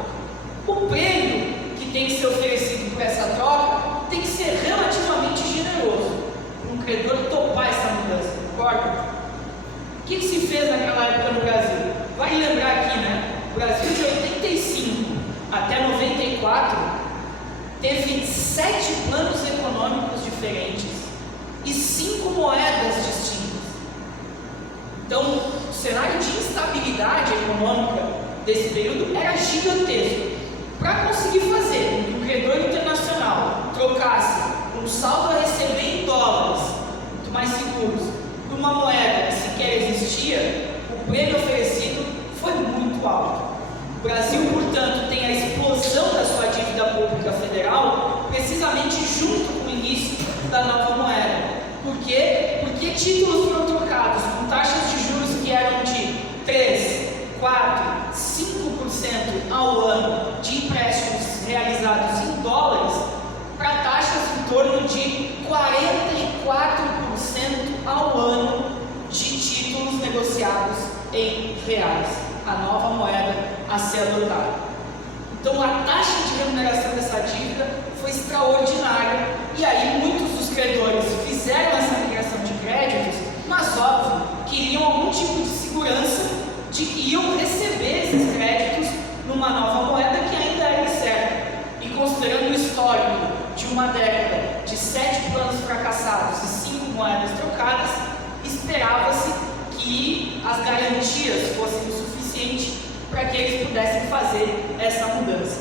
o prêmio que tem que ser oferecido por essa troca tem que ser relativamente generoso para um credor topar essa mudança, concorda? O que se fez naquela época no Brasil? Vai lembrar aqui, O Brasil de 85 até 94 teve 7 planos econômicos diferentes e 5 moedas distintas. Então, o cenário de instabilidade econômica desse período era gigantesco. Para conseguir fazer com que um credor internacional trocasse um saldo a receber em dólares, muito mais seguros, por uma moeda que sequer existia, o prêmio oferecido foi muito alto. O Brasil, portanto, tem a explosão da sua dívida pública federal precisamente junto com o início da nova moeda. torno de 44% ao ano de títulos negociados em reais, a nova moeda a ser adotada. Então a taxa de remuneração dessa dívida foi extraordinária, e aí muitos dos credores fizeram essa migração de créditos, mas óbvio, queriam algum tipo de segurança de que iam receber esses créditos numa nova moeda que ainda era incerta. E considerando o histórico de uma década de 7 planos fracassados e 5 moedas trocadas, esperava-se que as garantias fossem o suficiente para que eles pudessem fazer essa mudança.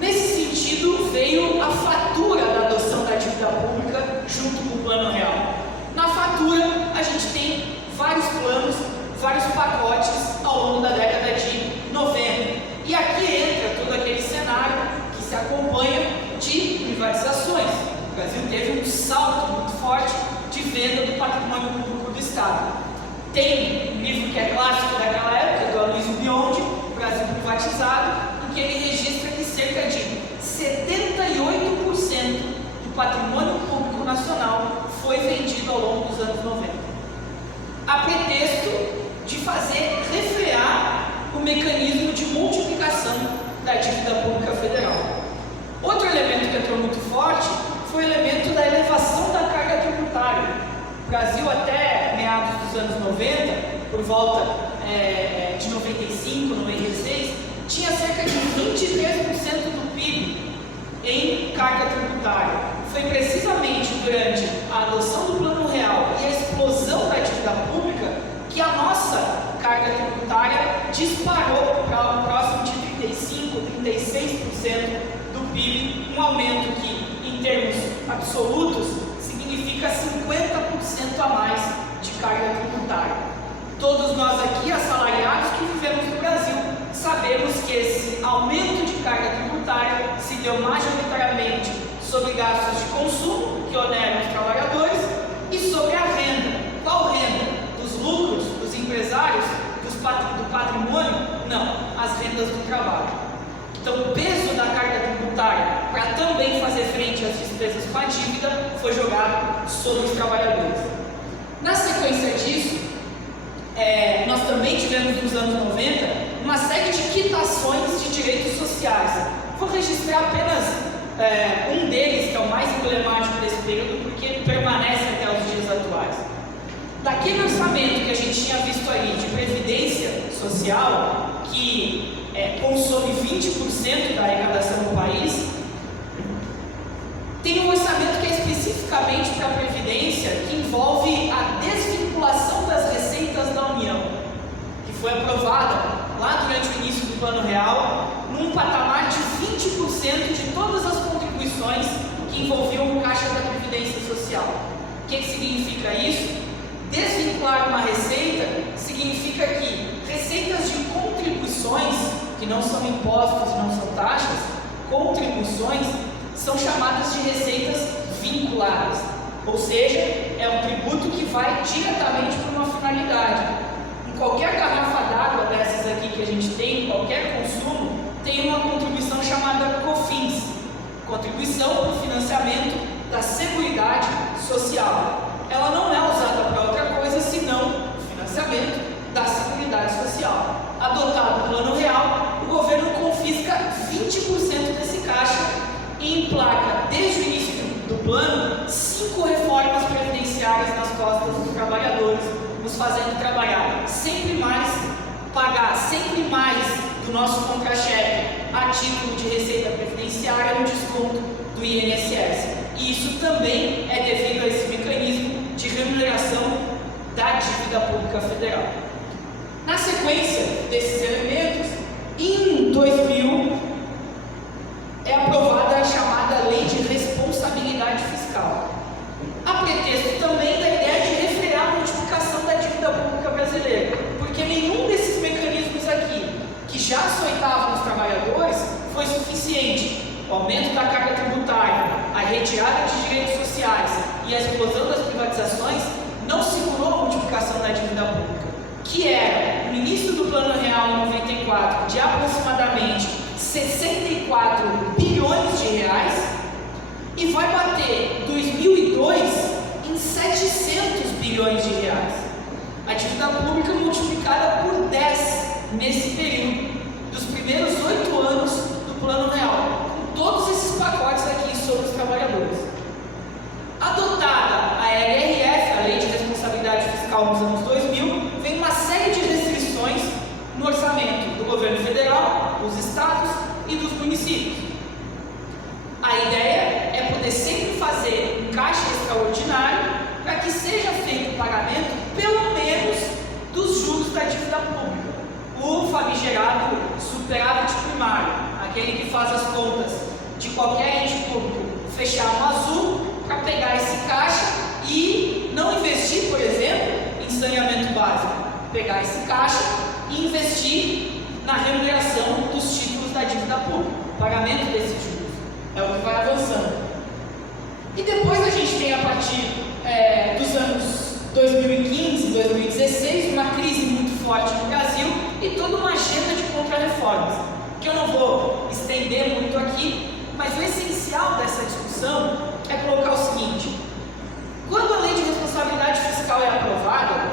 Nesse sentido, veio a fatura da adoção da dívida pública junto com o Plano Real. Na fatura, a gente tem vários planos, vários pacotes ao longo da década de 90. E aqui entra todo aquele cenário que se acompanha de privatizações. O Brasil teve um salto muito forte de venda do patrimônio público do Estado. Tem um livro que é clássico daquela época, do Aloysio Biondi, Brasil Privatizado, em que ele registra que cerca de 78% do patrimônio público nacional foi vendido ao longo dos anos 90, a pretexto de fazer refrear o mecanismo de multiplicação da dívida pública federal. Outro elemento que entrou muito forte foi o elemento da elevação da carga tributária. O Brasil, até meados dos anos 90, por volta de 95, 96, tinha cerca de 23% do PIB em carga tributária. Foi precisamente durante a adoção do Plano Real e a explosão da dívida pública que a nossa carga tributária disparou para o próximo de 35%, 36% do PIB, um aumento que, em termos absolutos, significa 50% a mais de carga tributária. Todos nós aqui, assalariados que vivemos no Brasil, sabemos que esse aumento de carga tributária se deu majoritariamente sobre gastos de consumo, que oneram os trabalhadores, e sobre a renda. Qual renda? Dos lucros, dos empresários, do patrimônio? Não, as rendas do trabalho. Então, o peso da carga tributária para também fazer frente às despesas com a dívida foi jogado sobre os trabalhadores. Na sequência disso, nós também tivemos nos anos 90 uma série de quitações de direitos sociais. Vou registrar apenas um deles, que é o mais emblemático desse período, porque ele permanece até os dias atuais. Daquele orçamento que a gente tinha visto ali de previdência social, que consome 20% da arrecadação do país, tem um orçamento que é especificamente para a Previdência, que envolve a desvinculação das receitas da União, que foi aprovada lá durante o início do Plano Real, num patamar de 20% de todas as contribuições que envolviam o caixa da Previdência Social. O que significa isso? Desvincular uma receita significa que receitas de contribuições, que não são impostos, não são taxas, contribuições, são chamadas de receitas vinculadas, ou seja, é um tributo que vai diretamente para uma finalidade. Em qualquer garrafa d'água dessas aqui que a gente tem, em qualquer consumo, tem uma contribuição chamada COFINS, Contribuição para o Financiamento da Seguridade Social. Ela não é usada para outra coisa senão financiamento da Seguridade Social. Adotado o Plano Real, o governo confisca 20% desse caixa e emplaca, desde o início do plano, 5 reformas previdenciárias nas costas dos trabalhadores, nos fazendo trabalhar sempre mais, pagar sempre mais do nosso contra-cheque a título de receita previdenciária no desconto do INSS. E isso também é devido a esse mecanismo de remuneração da dívida pública federal. Na sequência desses elementos, em 2000, é aprovada a chamada Lei de Responsabilidade Fiscal, a pretexto também da ideia de refrear a multiplicação da dívida pública brasileira, porque nenhum desses mecanismos aqui, que já açoitavam os trabalhadores, foi suficiente. O aumento da carga tributária, a retirada de direitos sociais e a explosão das privatizações não segurou a multiplicação da dívida pública, que era, no início do Plano Real em 94, de aproximadamente 64 bilhões de reais, e vai bater 2002 em 700 bilhões de reais. A dívida pública multiplicada por 10 nesse período, dos primeiros 8 anos do Plano Real, com todos esses pacotes aqui sobre os trabalhadores. Adotada a LRF, a Lei de Responsabilidade Fiscal, nos anos 2000, vem uma série de restrições no orçamento do governo federal, dos estados e dos municípios. A ideia é poder sempre fazer um caixa extraordinário para que seja feito o pagamento, pelo menos, dos juros da dívida pública. O famigerado superávit primário, aquele que faz as contas de qualquer ente público fechar no azul para pegar esse caixa e não investir, por exemplo, em saneamento básico. Pegar esse caixa e investir na remuneração dos títulos da dívida pública, pagamento desses juros. É o que vai avançando. E depois a gente tem, a partir dos anos 2015, 2016, uma crise muito forte no Brasil e toda uma agenda de contra-reformas, que eu não vou estender muito aqui, mas o essencial dessa discussão é colocar o seguinte: quando a Lei de Responsabilidade Fiscal é aprovada,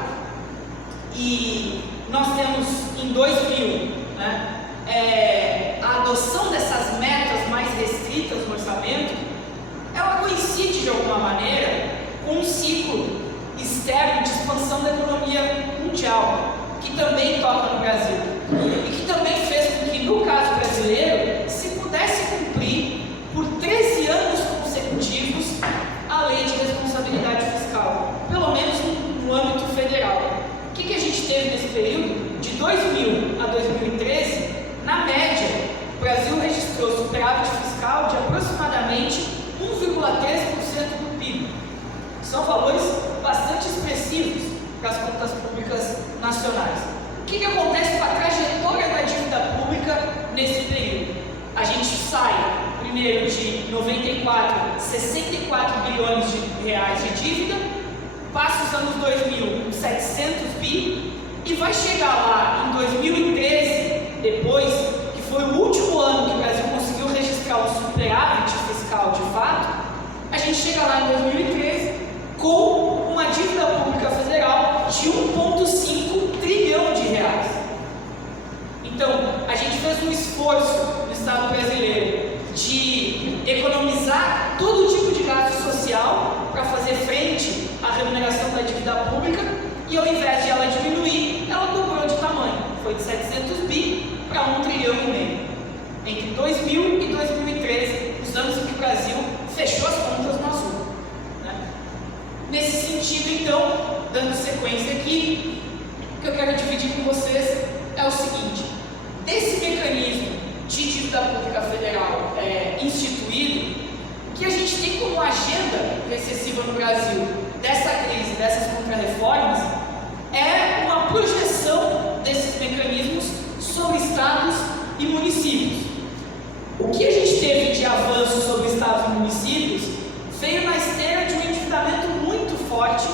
e nós temos em 2000, a adoção dessas metas mais restritas no orçamento, ela coincide de alguma maneira com um ciclo externo de expansão da economia mundial, que também toca no Brasil, e que também fez com que, no caso brasileiro, se pudesse cumprir por 13 anos consecutivos a Lei de Responsabilidade Fiscal, pelo menos no âmbito federal. O que a gente teve nesse período? De 2000 a 2013, na média, o Brasil registrou superávit fiscal de aproximadamente 1,3% do PIB. São valores bastante expressivos para as contas públicas nacionais. O que acontece com a trajetória da dívida pública nesse período? A gente sai, primeiro, de 94, 64 bilhões de reais de dívida, passa os anos 2000, 700 bi, e vai chegar lá em 2013, depois, que foi o último ano que o Brasil conseguiu registrar um superávit fiscal de fato, a gente chega lá em 2013 com uma dívida pública federal de 1,5 trilhão de reais. Então, a gente fez um esforço no Estado brasileiro de economizar todo tipo de gasto social para fazer frente à remuneração da dívida pública, e ao invés de ela diminuir, ela dobrou de tamanho. Foi de 700 bi para 1,5 trilhão. Entre 2000 e 2013, os anos em que o Brasil fechou as contas no azul. Nesse sentido, então, dando sequência aqui, o que eu quero dividir com vocês é o seguinte: desse mecanismo de dívida pública federal instituído, o que a gente tem como agenda recessiva no Brasil dessa crise, dessas contrarreformas, é uma projeção desses mecanismos sobre estados e municípios. O que a gente teve de avanço sobre estados e municípios veio na esteira de um endividamento muito forte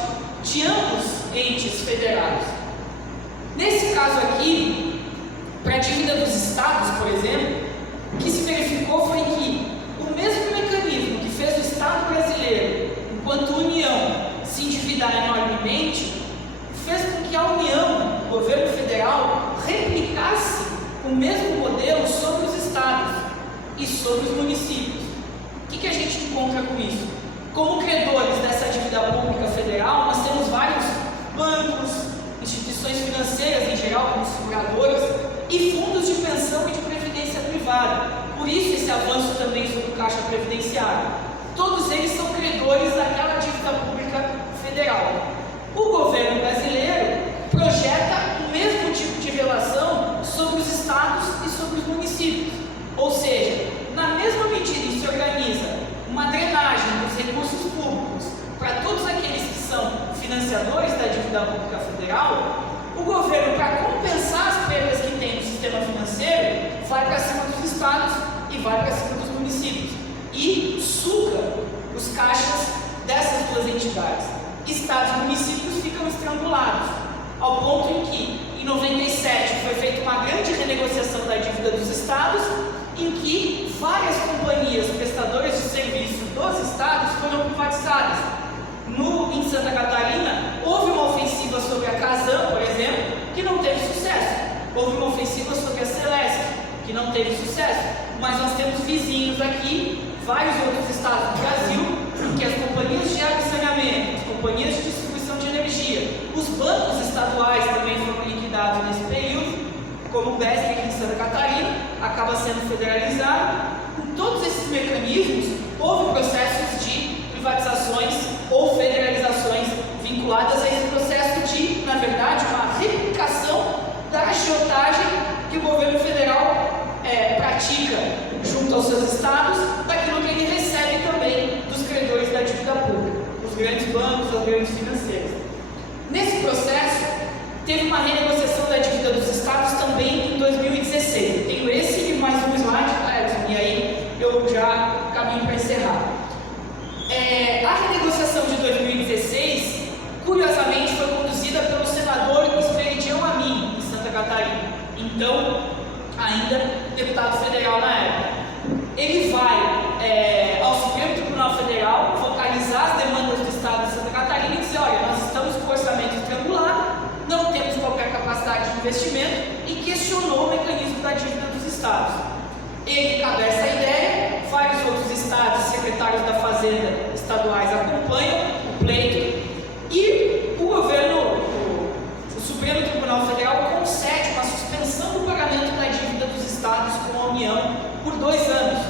de ambos entes federados. Nesse caso aqui, para a dívida dos estados, por exemplo, o que se verificou foi que o mesmo mecanismo que fez o Estado brasileiro, enquanto União, se endividar enormemente, fez com que a União, o governo federal, replicasse o mesmo modelo sobre os estados e sobre os municípios. O que a gente encontra com isso? Como credores dessa dívida pública federal, nós temos vários bancos, instituições financeiras em geral, como seguradoras, e fundos de pensão e de previdência privada. Por isso esse avanço também sobre o caixa previdenciário. Todos eles são credores daquela dívida pública federal. O governo brasileiro projeta o mesmo tipo de relação sobre os estados e sobre os municípios. Ou seja, na mesma medida em que se organiza uma drenagem dos recursos públicos para todos aqueles que são financiadores da dívida pública federal, o governo, para compensar as perdas que tem no sistema financeiro, vai para cima dos estados e vai para cima dos municípios e suga os caixas dessas duas entidades. Estados e municípios ficam estrangulados, ao ponto em que, em 97, foi feita uma grande renegociação da dívida dos estados, em que várias companhias prestadoras de serviço dos estados foram privatizadas, que não teve sucesso, mas nós temos vizinhos aqui, vários outros estados do Brasil, em que as companhias de água e saneamento, as companhias de distribuição de energia, os bancos estaduais também foram liquidados nesse período, como o BESC aqui em Santa Catarina, acaba sendo federalizado. Em todos esses mecanismos, houve processos de privatizações ou federalizações vinculadas a esse processo de, na verdade, uma replicação da agiotagem que o governo federal pratica junto aos seus estados, daquilo que ele recebe também dos credores da dívida pública, os grandes bancos, as grandes financeiras. Nesse processo, teve uma renegociação da dívida dos estados também em 2016. Eu tenho esse e mais um slide, Edson, e aí eu já caminho para encerrar. A renegociação de 2016, curiosamente, foi conduzida pelo senador Esperidião Amin, em Santa Catarina, então ainda deputado federal na época. Ele vai ao Supremo Tribunal Federal focalizar as demandas do Estado de Santa Catarina e dizer: olha, nós estamos com o orçamento estrangulado, não temos qualquer capacidade de investimento, e questionou o mecanismo da dívida dos estados. Ele cabeça a ideia, vários outros estados, secretários da Fazenda estaduais acompanham o pleito, e o governo, o Supremo Tribunal Federal concede uma suspensão do pagamento da dívida dos estados com a União por 2 anos,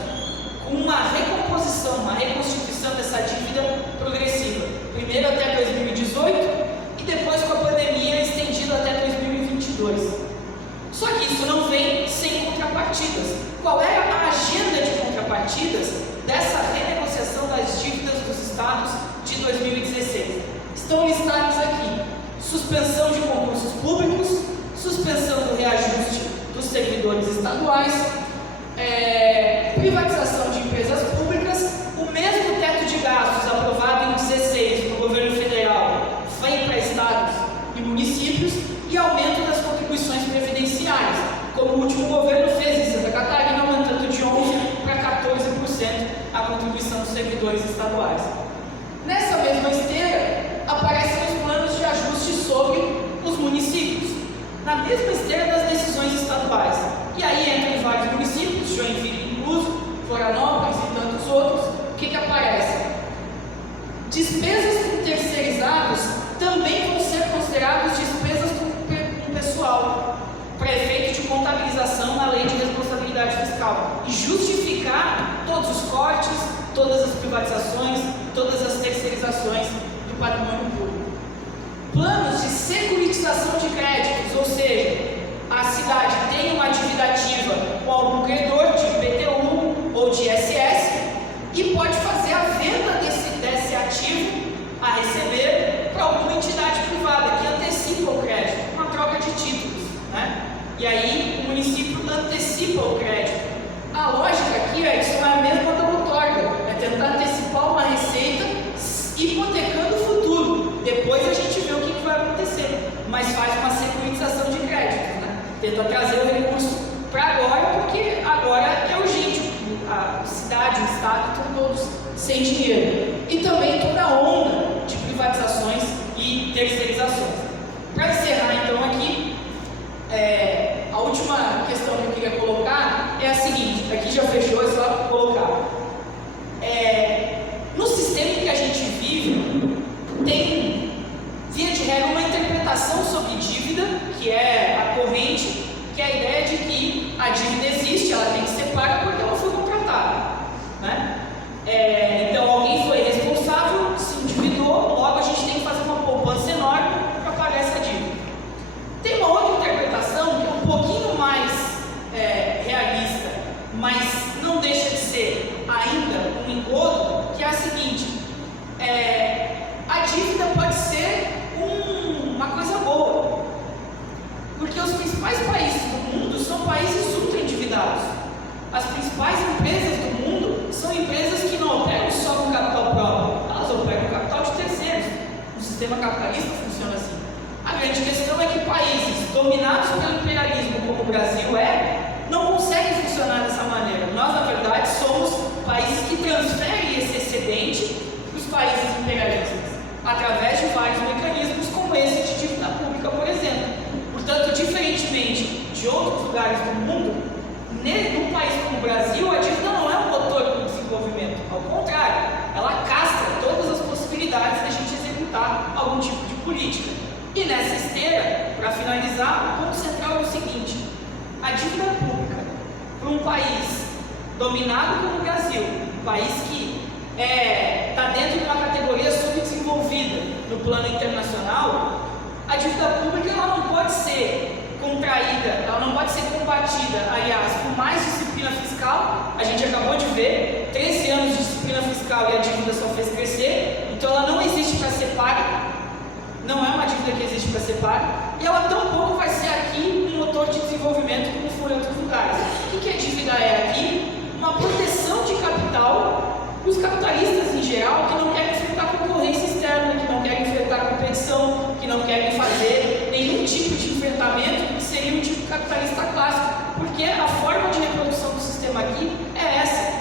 com uma recomposição, uma reconstituição dessa dívida progressiva, primeiro até 2018 e depois com a pandemia estendido até 2022. Só que isso não vem sem contrapartidas. Qual é a agenda de contrapartidas dessa renegociação das dívidas dos estados de 2016? Estão listados aqui: suspensão de concursos públicos, suspensão do reajuste dos servidores estaduais, privatização de empresas públicas, o mesmo teto de gastos aprovado em 2016 no governo federal vem para estados e municípios, e aumento das contribuições previdenciárias, como o último governo fez em Santa Catarina, aumentando de 11% para 14% a contribuição dos servidores estaduais. Nessa mesma esteira, aparecem os planos de ajuste sobre os municípios, na mesma esteira das decisões estaduais. E aí entram vários municípios, Joinville incluso, Florianópolis e tantos outros. O que aparece? Despesas com terceirizados também vão ser consideradas despesas com pessoal, para efeito de contabilização na lei de responsabilidade fiscal, e justificar todos os cortes, todas as privatizações, todas as terceirizações do patrimônio público. Planos de securitização de créditos, ou seja, a cidade tem uma dívida ativa com algum credor de IPTU ou de ISS e pode fazer a venda desse ativo a receber para alguma entidade privada que antecipa o crédito, uma troca de títulos, né? E aí o município antecipa o crédito. A lógica aqui é a mesma da outorga, é tentar antecipar uma receita hipotecando o futuro. Depois a gente vê o que vai acontecer, mas faz uma securitização de crédito, né? Tenta trazer o recurso para agora, porque agora é urgente. A cidade, o estado estão todos sem dinheiro. E também toda a onda de privatizações e terceirizações. Para encerrar então aqui, a última questão que eu queria colocar é a seguinte: aqui já fechou, é só colocar. No sistema em que a gente vive, tem, via de regra, uma interpretação sobre dívida, que é a corrente, que é a ideia de que a dívida existe, ela tem que ser paga porque ela foi contratada, né? Então alguém foi responsável, se endividou, logo a gente tem que fazer uma poupança enorme para pagar essa dívida. Tem uma outra interpretação que é um pouquinho mais realista, mas não deixa de ser ainda um engodo, que é a seguinte: a dívida pode ser uma coisa boa, porque os principais países do mundo são países ultra endividados. As principais empresas do mundo são empresas que não operam só com capital próprio, elas operam com capital de terceiros. O sistema capitalista funciona assim. A grande questão é que países dominados pelo imperialismo, como o Brasil não conseguem funcionar dessa maneira. Nós, na verdade, somos países que transferem esse excedente para os países imperialistas, através de vários mecanismos, como esse de dívida pública, por exemplo. Portanto, diferentemente de outros lugares do mundo, Num país como o Brasil, a dívida não é um motor para o desenvolvimento, ao contrário, ela castra todas as possibilidades de a gente executar algum tipo de política. E nessa esteira, para finalizar, o ponto central é o seguinte: a dívida pública para um país dominado como o Brasil, um país que está dentro de uma categoria subdesenvolvida no plano internacional, a dívida pública ela não pode ser contraída, ela não pode ser combatida, aliás, por mais disciplina fiscal. A gente acabou de ver 13 anos de disciplina fiscal e a dívida só fez crescer, então ela não existe para ser paga, não é uma dívida que existe para ser paga, e ela tampouco vai ser aqui um motor de desenvolvimento como foi em outros lugares. O que a dívida é aqui? Uma proteção de capital para os capitalistas em geral, que não querem enfrentar concorrência externa, que não querem enfrentar competição, que não querem fazer nenhum tipo de enfrentamento que seria um tipo capitalista clássico, porque a forma de reprodução do sistema aqui é essa.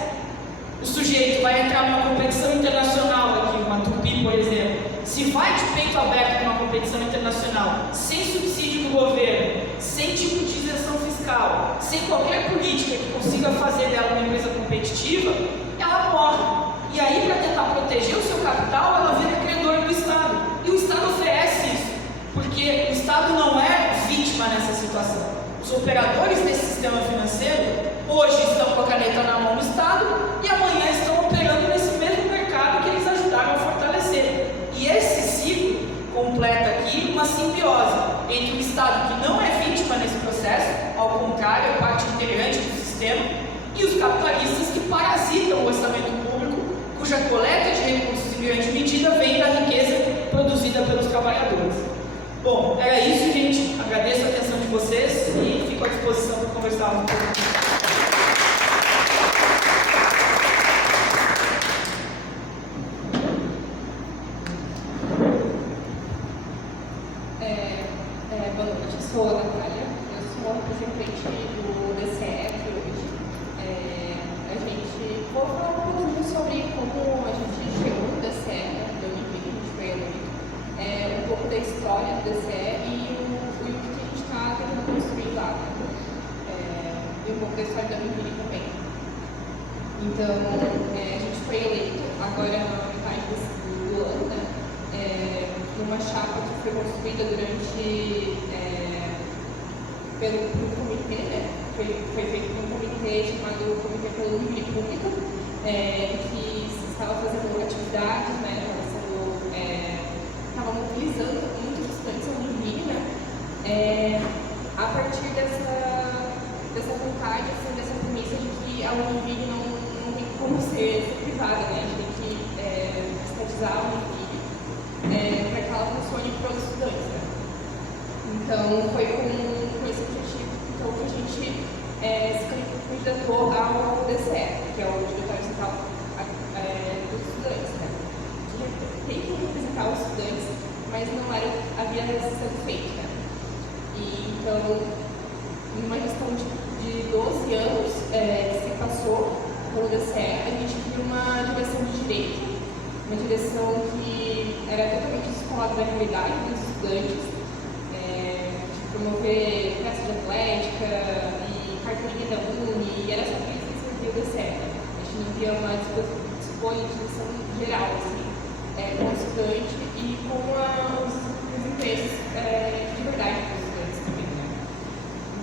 O sujeito vai entrar numa competição internacional aqui, uma Tupi, por exemplo. Se vai de peito aberto numa competição internacional, sem subsídio do governo, sem tipo de isenção fiscal, sem qualquer política que consiga fazer dela uma empresa competitiva, ela morre. E aí, para tentar proteger o seu capital, ela vira credor do Estado. E o Estado oferece isso, porque o Estado não é vítima nessa situação. Os operadores desse sistema financeiro hoje estão com a caneta na mão do Estado e amanhã estão operando nesse mesmo mercado que eles ajudaram a fortalecer. E esse ciclo completa aqui uma simbiose entre o Estado, que não é vítima nesse processo, ao contrário, é parte integrante do sistema, e os capitalistas que parasitam o orçamento público, cuja coleta de recursos em grande medida vem da riqueza produzida pelos trabalhadores. Bom, era isso, gente. Agradeço a atenção de vocês e fico à disposição para conversar um pouco. Boa noite, eu sou a Natália, eu sou a representante do DCF hoje. A gente vou falar um pouquinho sobre como a gente chegou no DCE, da Univille, que a gente foi eleito, um pouco da história do DCE e o que a gente está tentando construir lá, e um pouco da história da Univille também. Então, a gente foi eleito agora na metade do ano, né? Numa chapa que foi construída pelo comitê, né? Foi feito por um comitê chamado Comitê pela Univille Pública, que estava fazendo atividades, né? Estava mobilizando muitos estudantes da Univille, né? A partir dessa vontade, assim, dessa premissa de que a Univille não tem como ser privada, né? A gente tem que estatizar a Univille para que ela funcione para os estudantes, né? Então, foi com esse objetivo então, que a gente se candidatou ao DCE, que é o Diretório Central dos Estudantes, né? Tem que representar os estudantes, mas não havia sendo feito, né? E, então, numa questão de 12 anos que se passou pelo DCE, a gente viu uma direção de direito, uma direção que era totalmente descolada da realidade dos estudantes, de promover festa de atlética e carteirinha da Uni, e era só isso que servia o DCE. A gente não via uma disposição geral, assim, com o estudante e com os interesses de verdade dos estudantes também, né?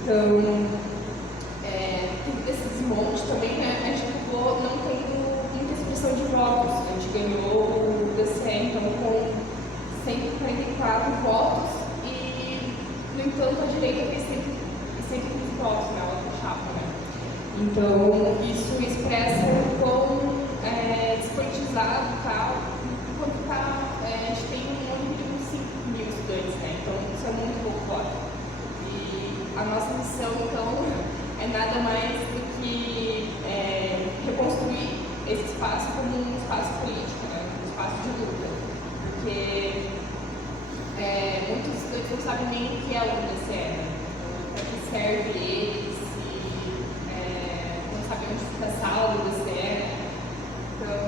Então, teve esse desmonte também, né? A gente acabou não tendo muita expressão de votos. A gente ganhou o DCE, então, com 144 votos e, no entanto, a direita fez 115 votos na outra chapa, né? Então, isso expressa o quão despolitizado está, enquanto a gente tem um nível de 5 mil estudantes, né? Então, isso é muito pouco voto. E a nossa missão, então, é nada mais do que reconstruir esse espaço como um espaço político, né? Um espaço de luta. Porque muitos estudantes não sabem nem o que é o DCE, né? Para que serve eles, não sabem onde fica a sala do DCE. Então,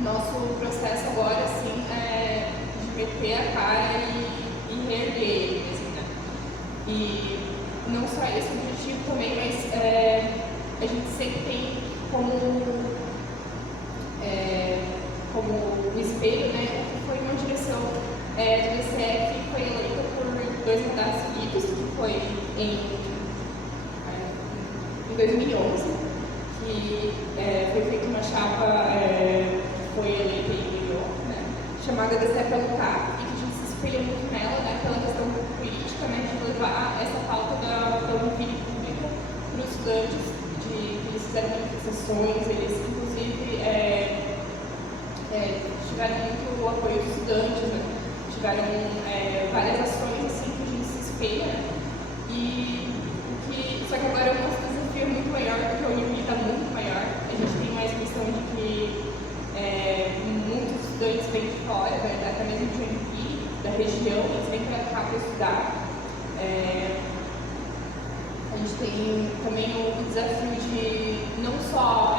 nosso processo agora, assim, é de meter a cara e reerguer ele mesmo, né? E não só esse objetivo, objetivo também, mas a gente sempre tem como espelho, né, que foi uma direção do DCE que foi eleita por 2 mandatos seguidos, que foi em 2011, que foi feita uma chapa que foi eleita em New York, né, chamada DCE para Lutar, e que a gente se espelha muito nela, né, pela questão política, né, de levar essa pauta da Univille pública para os estudantes, que eles fizeram manifestações, eles inclusive tiveram muito apoio dos estudantes, né? Tiveram várias ações assim que a gente se espelha, né? Só que agora o nosso desafio é muito maior, porque a Univille está muito maior. A gente tem mais questão de que muitos estudantes vêm de fora, né? Até mesmo de Univille, da região, eles vêm para cá para estudar. A gente tem também o desafio de não só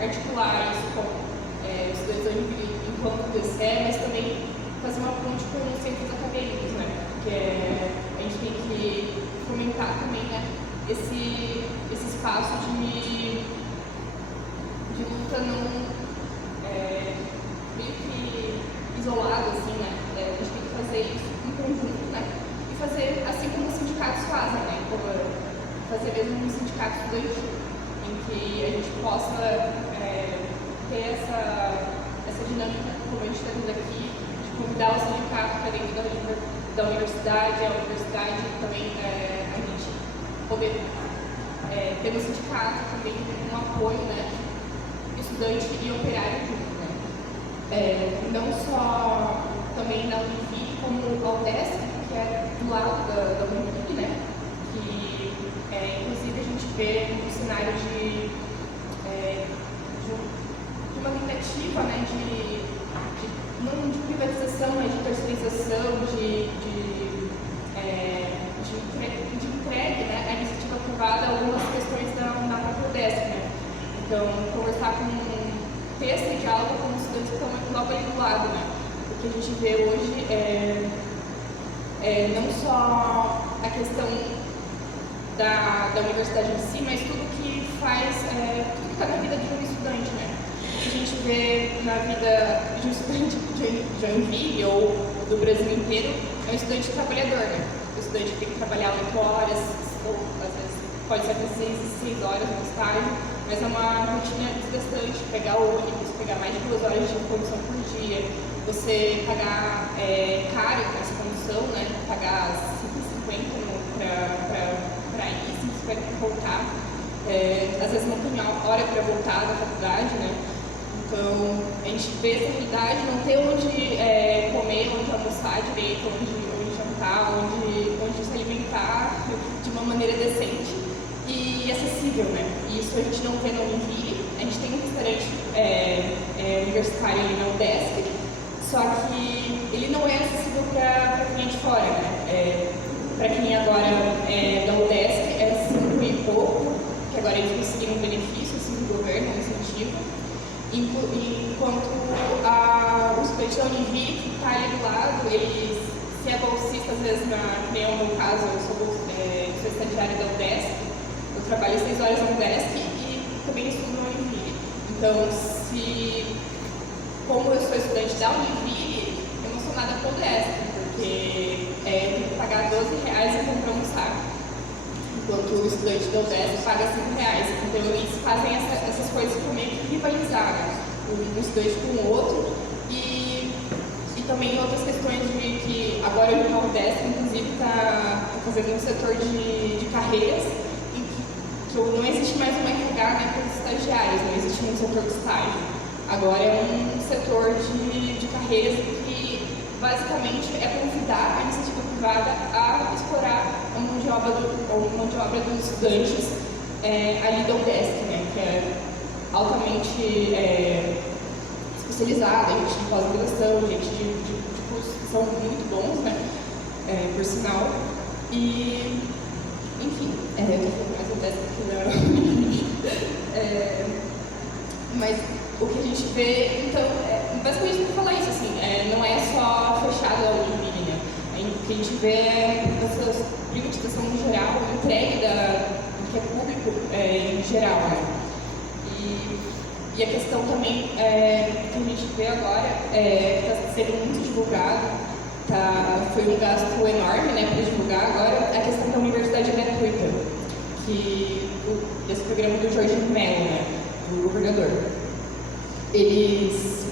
articular isso com os estudantes da Univille enquanto DCE, mas também fazer uma ponte com os centros acadêmicos, né? Porque a gente tem que fomentar também, né, esse espaço de luta não meio que isolado, assim, né? A gente tem que fazer isso em conjunto, né? E fazer assim como os sindicatos fazem, né? Fazer mesmo um sindicato estudantil, em que a gente possa ter essa dinâmica, como a gente está vendo aqui, de convidar o sindicato para dentro da universidade, a universidade também a gente poder ter no sindicato também um apoio, né, estudante e operário junto, né. Não só também na Univille, como a UDESC, que é do lado da Univille, né, que inclusive a gente vê um cenário de uma tentativa, né, não de privatização, mas de terceirização, de entregue, né, à iniciativa privada algumas questões da própria UDESC, né. Então, conversar ter esse diálogo com os estudantes que estão logo ali do lado, né. O que a gente vê hoje não só a questão da universidade em si, mas tudo que faz, tudo que está na vida de um estudante, né. O que a gente vê na vida de um estudante de Joinville ou do Brasil inteiro é um estudante trabalhador, né. O estudante tem que trabalhar 8 horas, ou às vezes pode ser até 6 horas no estágio, mas é uma rotina desgastante, pegar ônibus, pegar mais de 2 horas de condução por dia, você pagar caro essa condução, né, pagar R$5,50 para ir, R$5,50 para voltar, às vezes não tem hora para voltar da faculdade, né. Então, a gente vê essa realidade, não ter onde comer, onde almoçar direito, onde jantar, onde se alimentar de uma maneira decente e acessível, né? E isso a gente não vê na Univille. A gente tem um restaurante universitário ali na UDESC, só que ele não é acessível para quem é de fora, né? Para quem agora é da UDESC, é 5 e pouco, que agora eles conseguiram um benefício assim, do governo, um incentivo. Enquanto os estudantes da Univille, que está ali do lado, eles, se é bolsista, às vezes, que nem é o meu caso, eu sou estagiária da UDESC, eu trabalho 6 horas na UDESC e também estudo na Univille. Então, como eu sou estudante da Univille, eu não sou nada com a UDESC, porque tem que pagar R$12 e comprar um saco. Enquanto o estudante da UDESC paga R$5. Então, eles fazem essas coisas para meio que rivalizar, né? Um estudante com o outro. E também outras questões de que agora a UDESC, inclusive, está fazendo um setor de carreiras em que não existe mais uma RH, né, para os estagiários, não existe um setor de estágio. Agora é um setor de carreiras que basicamente é convidar a iniciativa privada a explorar a mão de obra dos estudantes ali da UDESC, né, que é altamente especializada, gente de pós-graduação, gente de cursos que são muito bons, né, por sinal. E, enfim, eu estou falando mais UDESC aqui mas o que a gente vê, então, basicamente tem que falar isso, assim, não é só fechado a Univille, né? O que a gente vê é essa privatização no geral, entregue que é público em geral, né? E a questão também que a gente vê agora, que está sendo muito divulgado, foi um gasto enorme, né, para divulgar agora, a questão da universidade gratuita, esse programa do Jorginho Melo, né, do governador. Eles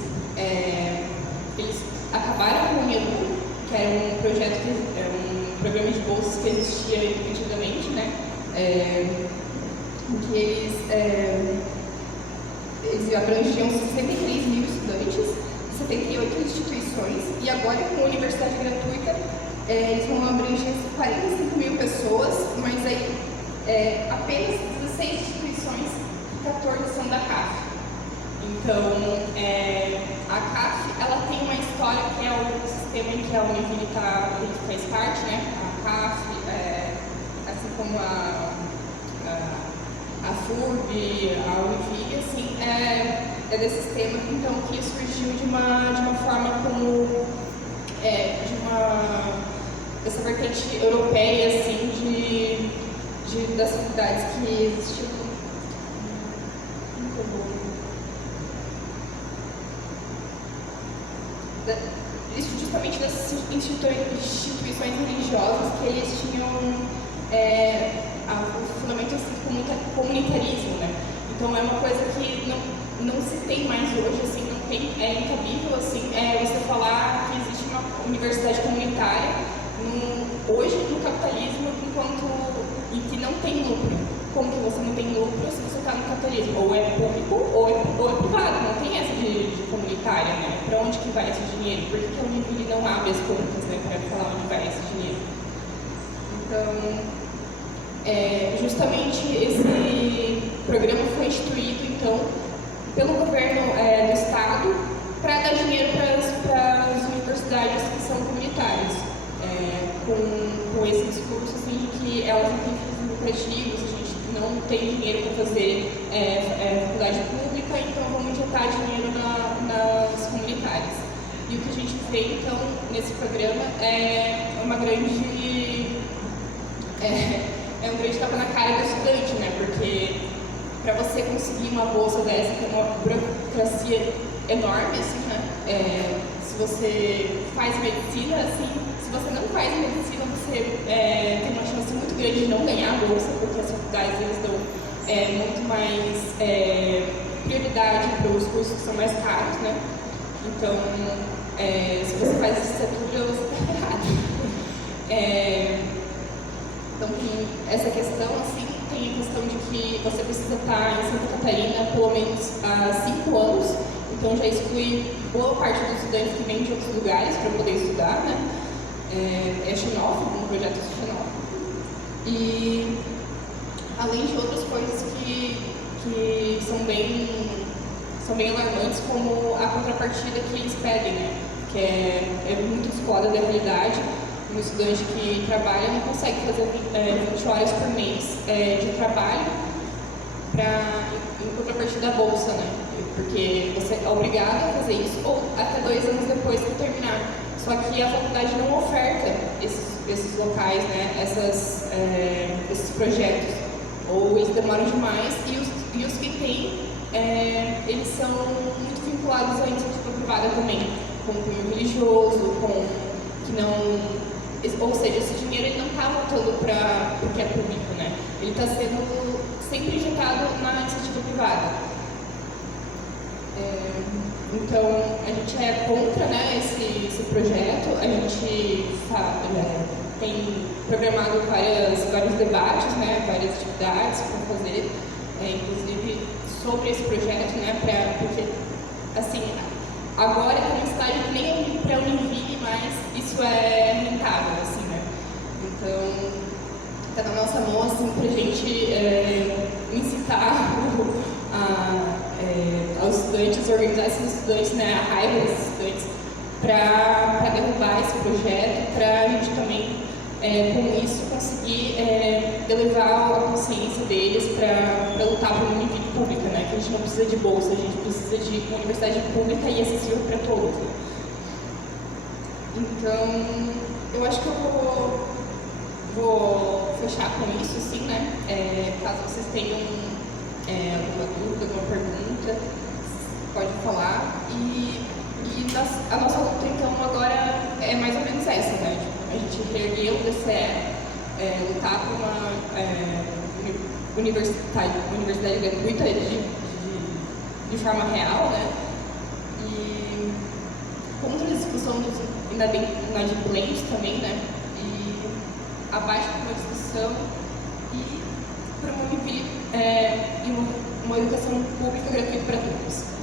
acabaram com o EDU, que era um projeto, um programa de bolsas que existia antigamente, né, em que eles abrangiam 63 mil estudantes, 78 instituições, e agora com a universidade gratuita eles vão abranger 45 mil pessoas, mas aí apenas 16 instituições e 14 são da CAF. Então, a CAF ela tem uma história que é o sistema em que a Univille faz parte, né? A CAF, assim como a FURB, a Univille, assim, é desse sistema então, que surgiu de uma forma como dessa vertente europeia assim, das faculdades que existiam. Justamente dessas instituições religiosas que eles tinham o fundamento assim, comunitarismo, né? Então é uma coisa que não se tem mais hoje, assim, não tem, é incabível assim, você falar que existe uma universidade comunitária hoje no capitalismo e que não tem lucro. Como que você não tem lucro se você está no capitalismo? Ou é público ou é privado, não tem essa de comunitária, né? Para onde que vai esse dinheiro? Por que a Univille não abre as contas, né, para falar onde vai esse dinheiro? Então, justamente esse programa foi instituído, então, pelo governo do estado para dar dinheiro para as universidades que são comunitárias, com esse discurso assim, de que elas não têm fins lucrativos, a gente não tem dinheiro para fazer faculdade pública, então vamos injetar dinheiro nas comunitárias. E o que a gente vê, então, nesse programa é um grande tapa na cara do estudante, né? Porque para você conseguir uma bolsa dessa, que é uma burocracia enorme, assim, né? Se você faz medicina, assim, se você não faz medicina, você tem uma chance muito grande de não ganhar a bolsa, porque as faculdades eles dão muito mais prioridade para os cursos que são mais caros, né? Então, se você faz licenciatura, você está errado. Então, tem essa questão, assim, tem a questão de que você precisa estar em Santa Catarina pelo menos há 5 anos, então já exclui boa parte dos estudantes que vêm de outros lugares para poder estudar, né? É xenófobo, um projeto xenófobo. E além de outras coisas que são bem alarmantes, como a contrapartida que eles pedem, né? Que é muito descolada da realidade. Um estudante que trabalha não consegue fazer 20 horas por mês de trabalho em contrapartida da bolsa, né? Porque você é obrigado a fazer isso, ou até 2 anos depois que terminar. Só que a faculdade não oferta esses locais, né? Esses projetos. Ou eles demoram demais, e os que tem, eles são muito vinculados à iniciativa privada também, com cunho religioso, ou seja, esse dinheiro ele não está voltando para o que é público, né? Ele está sendo sempre injetado na iniciativa privada. Então, a gente é contra, né, esse projeto, a gente tem programado vários debates, né, várias atividades para fazer, inclusive sobre esse projeto, né, porque, assim, agora está no estágio que nem para a Univille, mas isso é rentável, assim, né? Então, está na nossa mão, assim, para a gente incitar aos estudantes, organizar esses estudantes, né, a raiva desses estudantes, para derrubar esse projeto, para a gente também, com isso, conseguir elevar a consciência deles para lutar por uma Univille pública, né? Que a gente não precisa de bolsa, a gente precisa de uma universidade pública e acessível para todos. Então, eu acho que eu vou vou fechar com isso, assim, né? Caso vocês tenham alguma dúvida, alguma pergunta, pode falar. A nossa luta, então, agora é mais ou menos essa, né? Tipo, a gente reergueu o DCE, lutar por uma universidade gratuita de forma real, né? E contra a discussão dos inadimplentes também, né? E abaixo de uma discussão e promover uma educação pública gratuita para todos.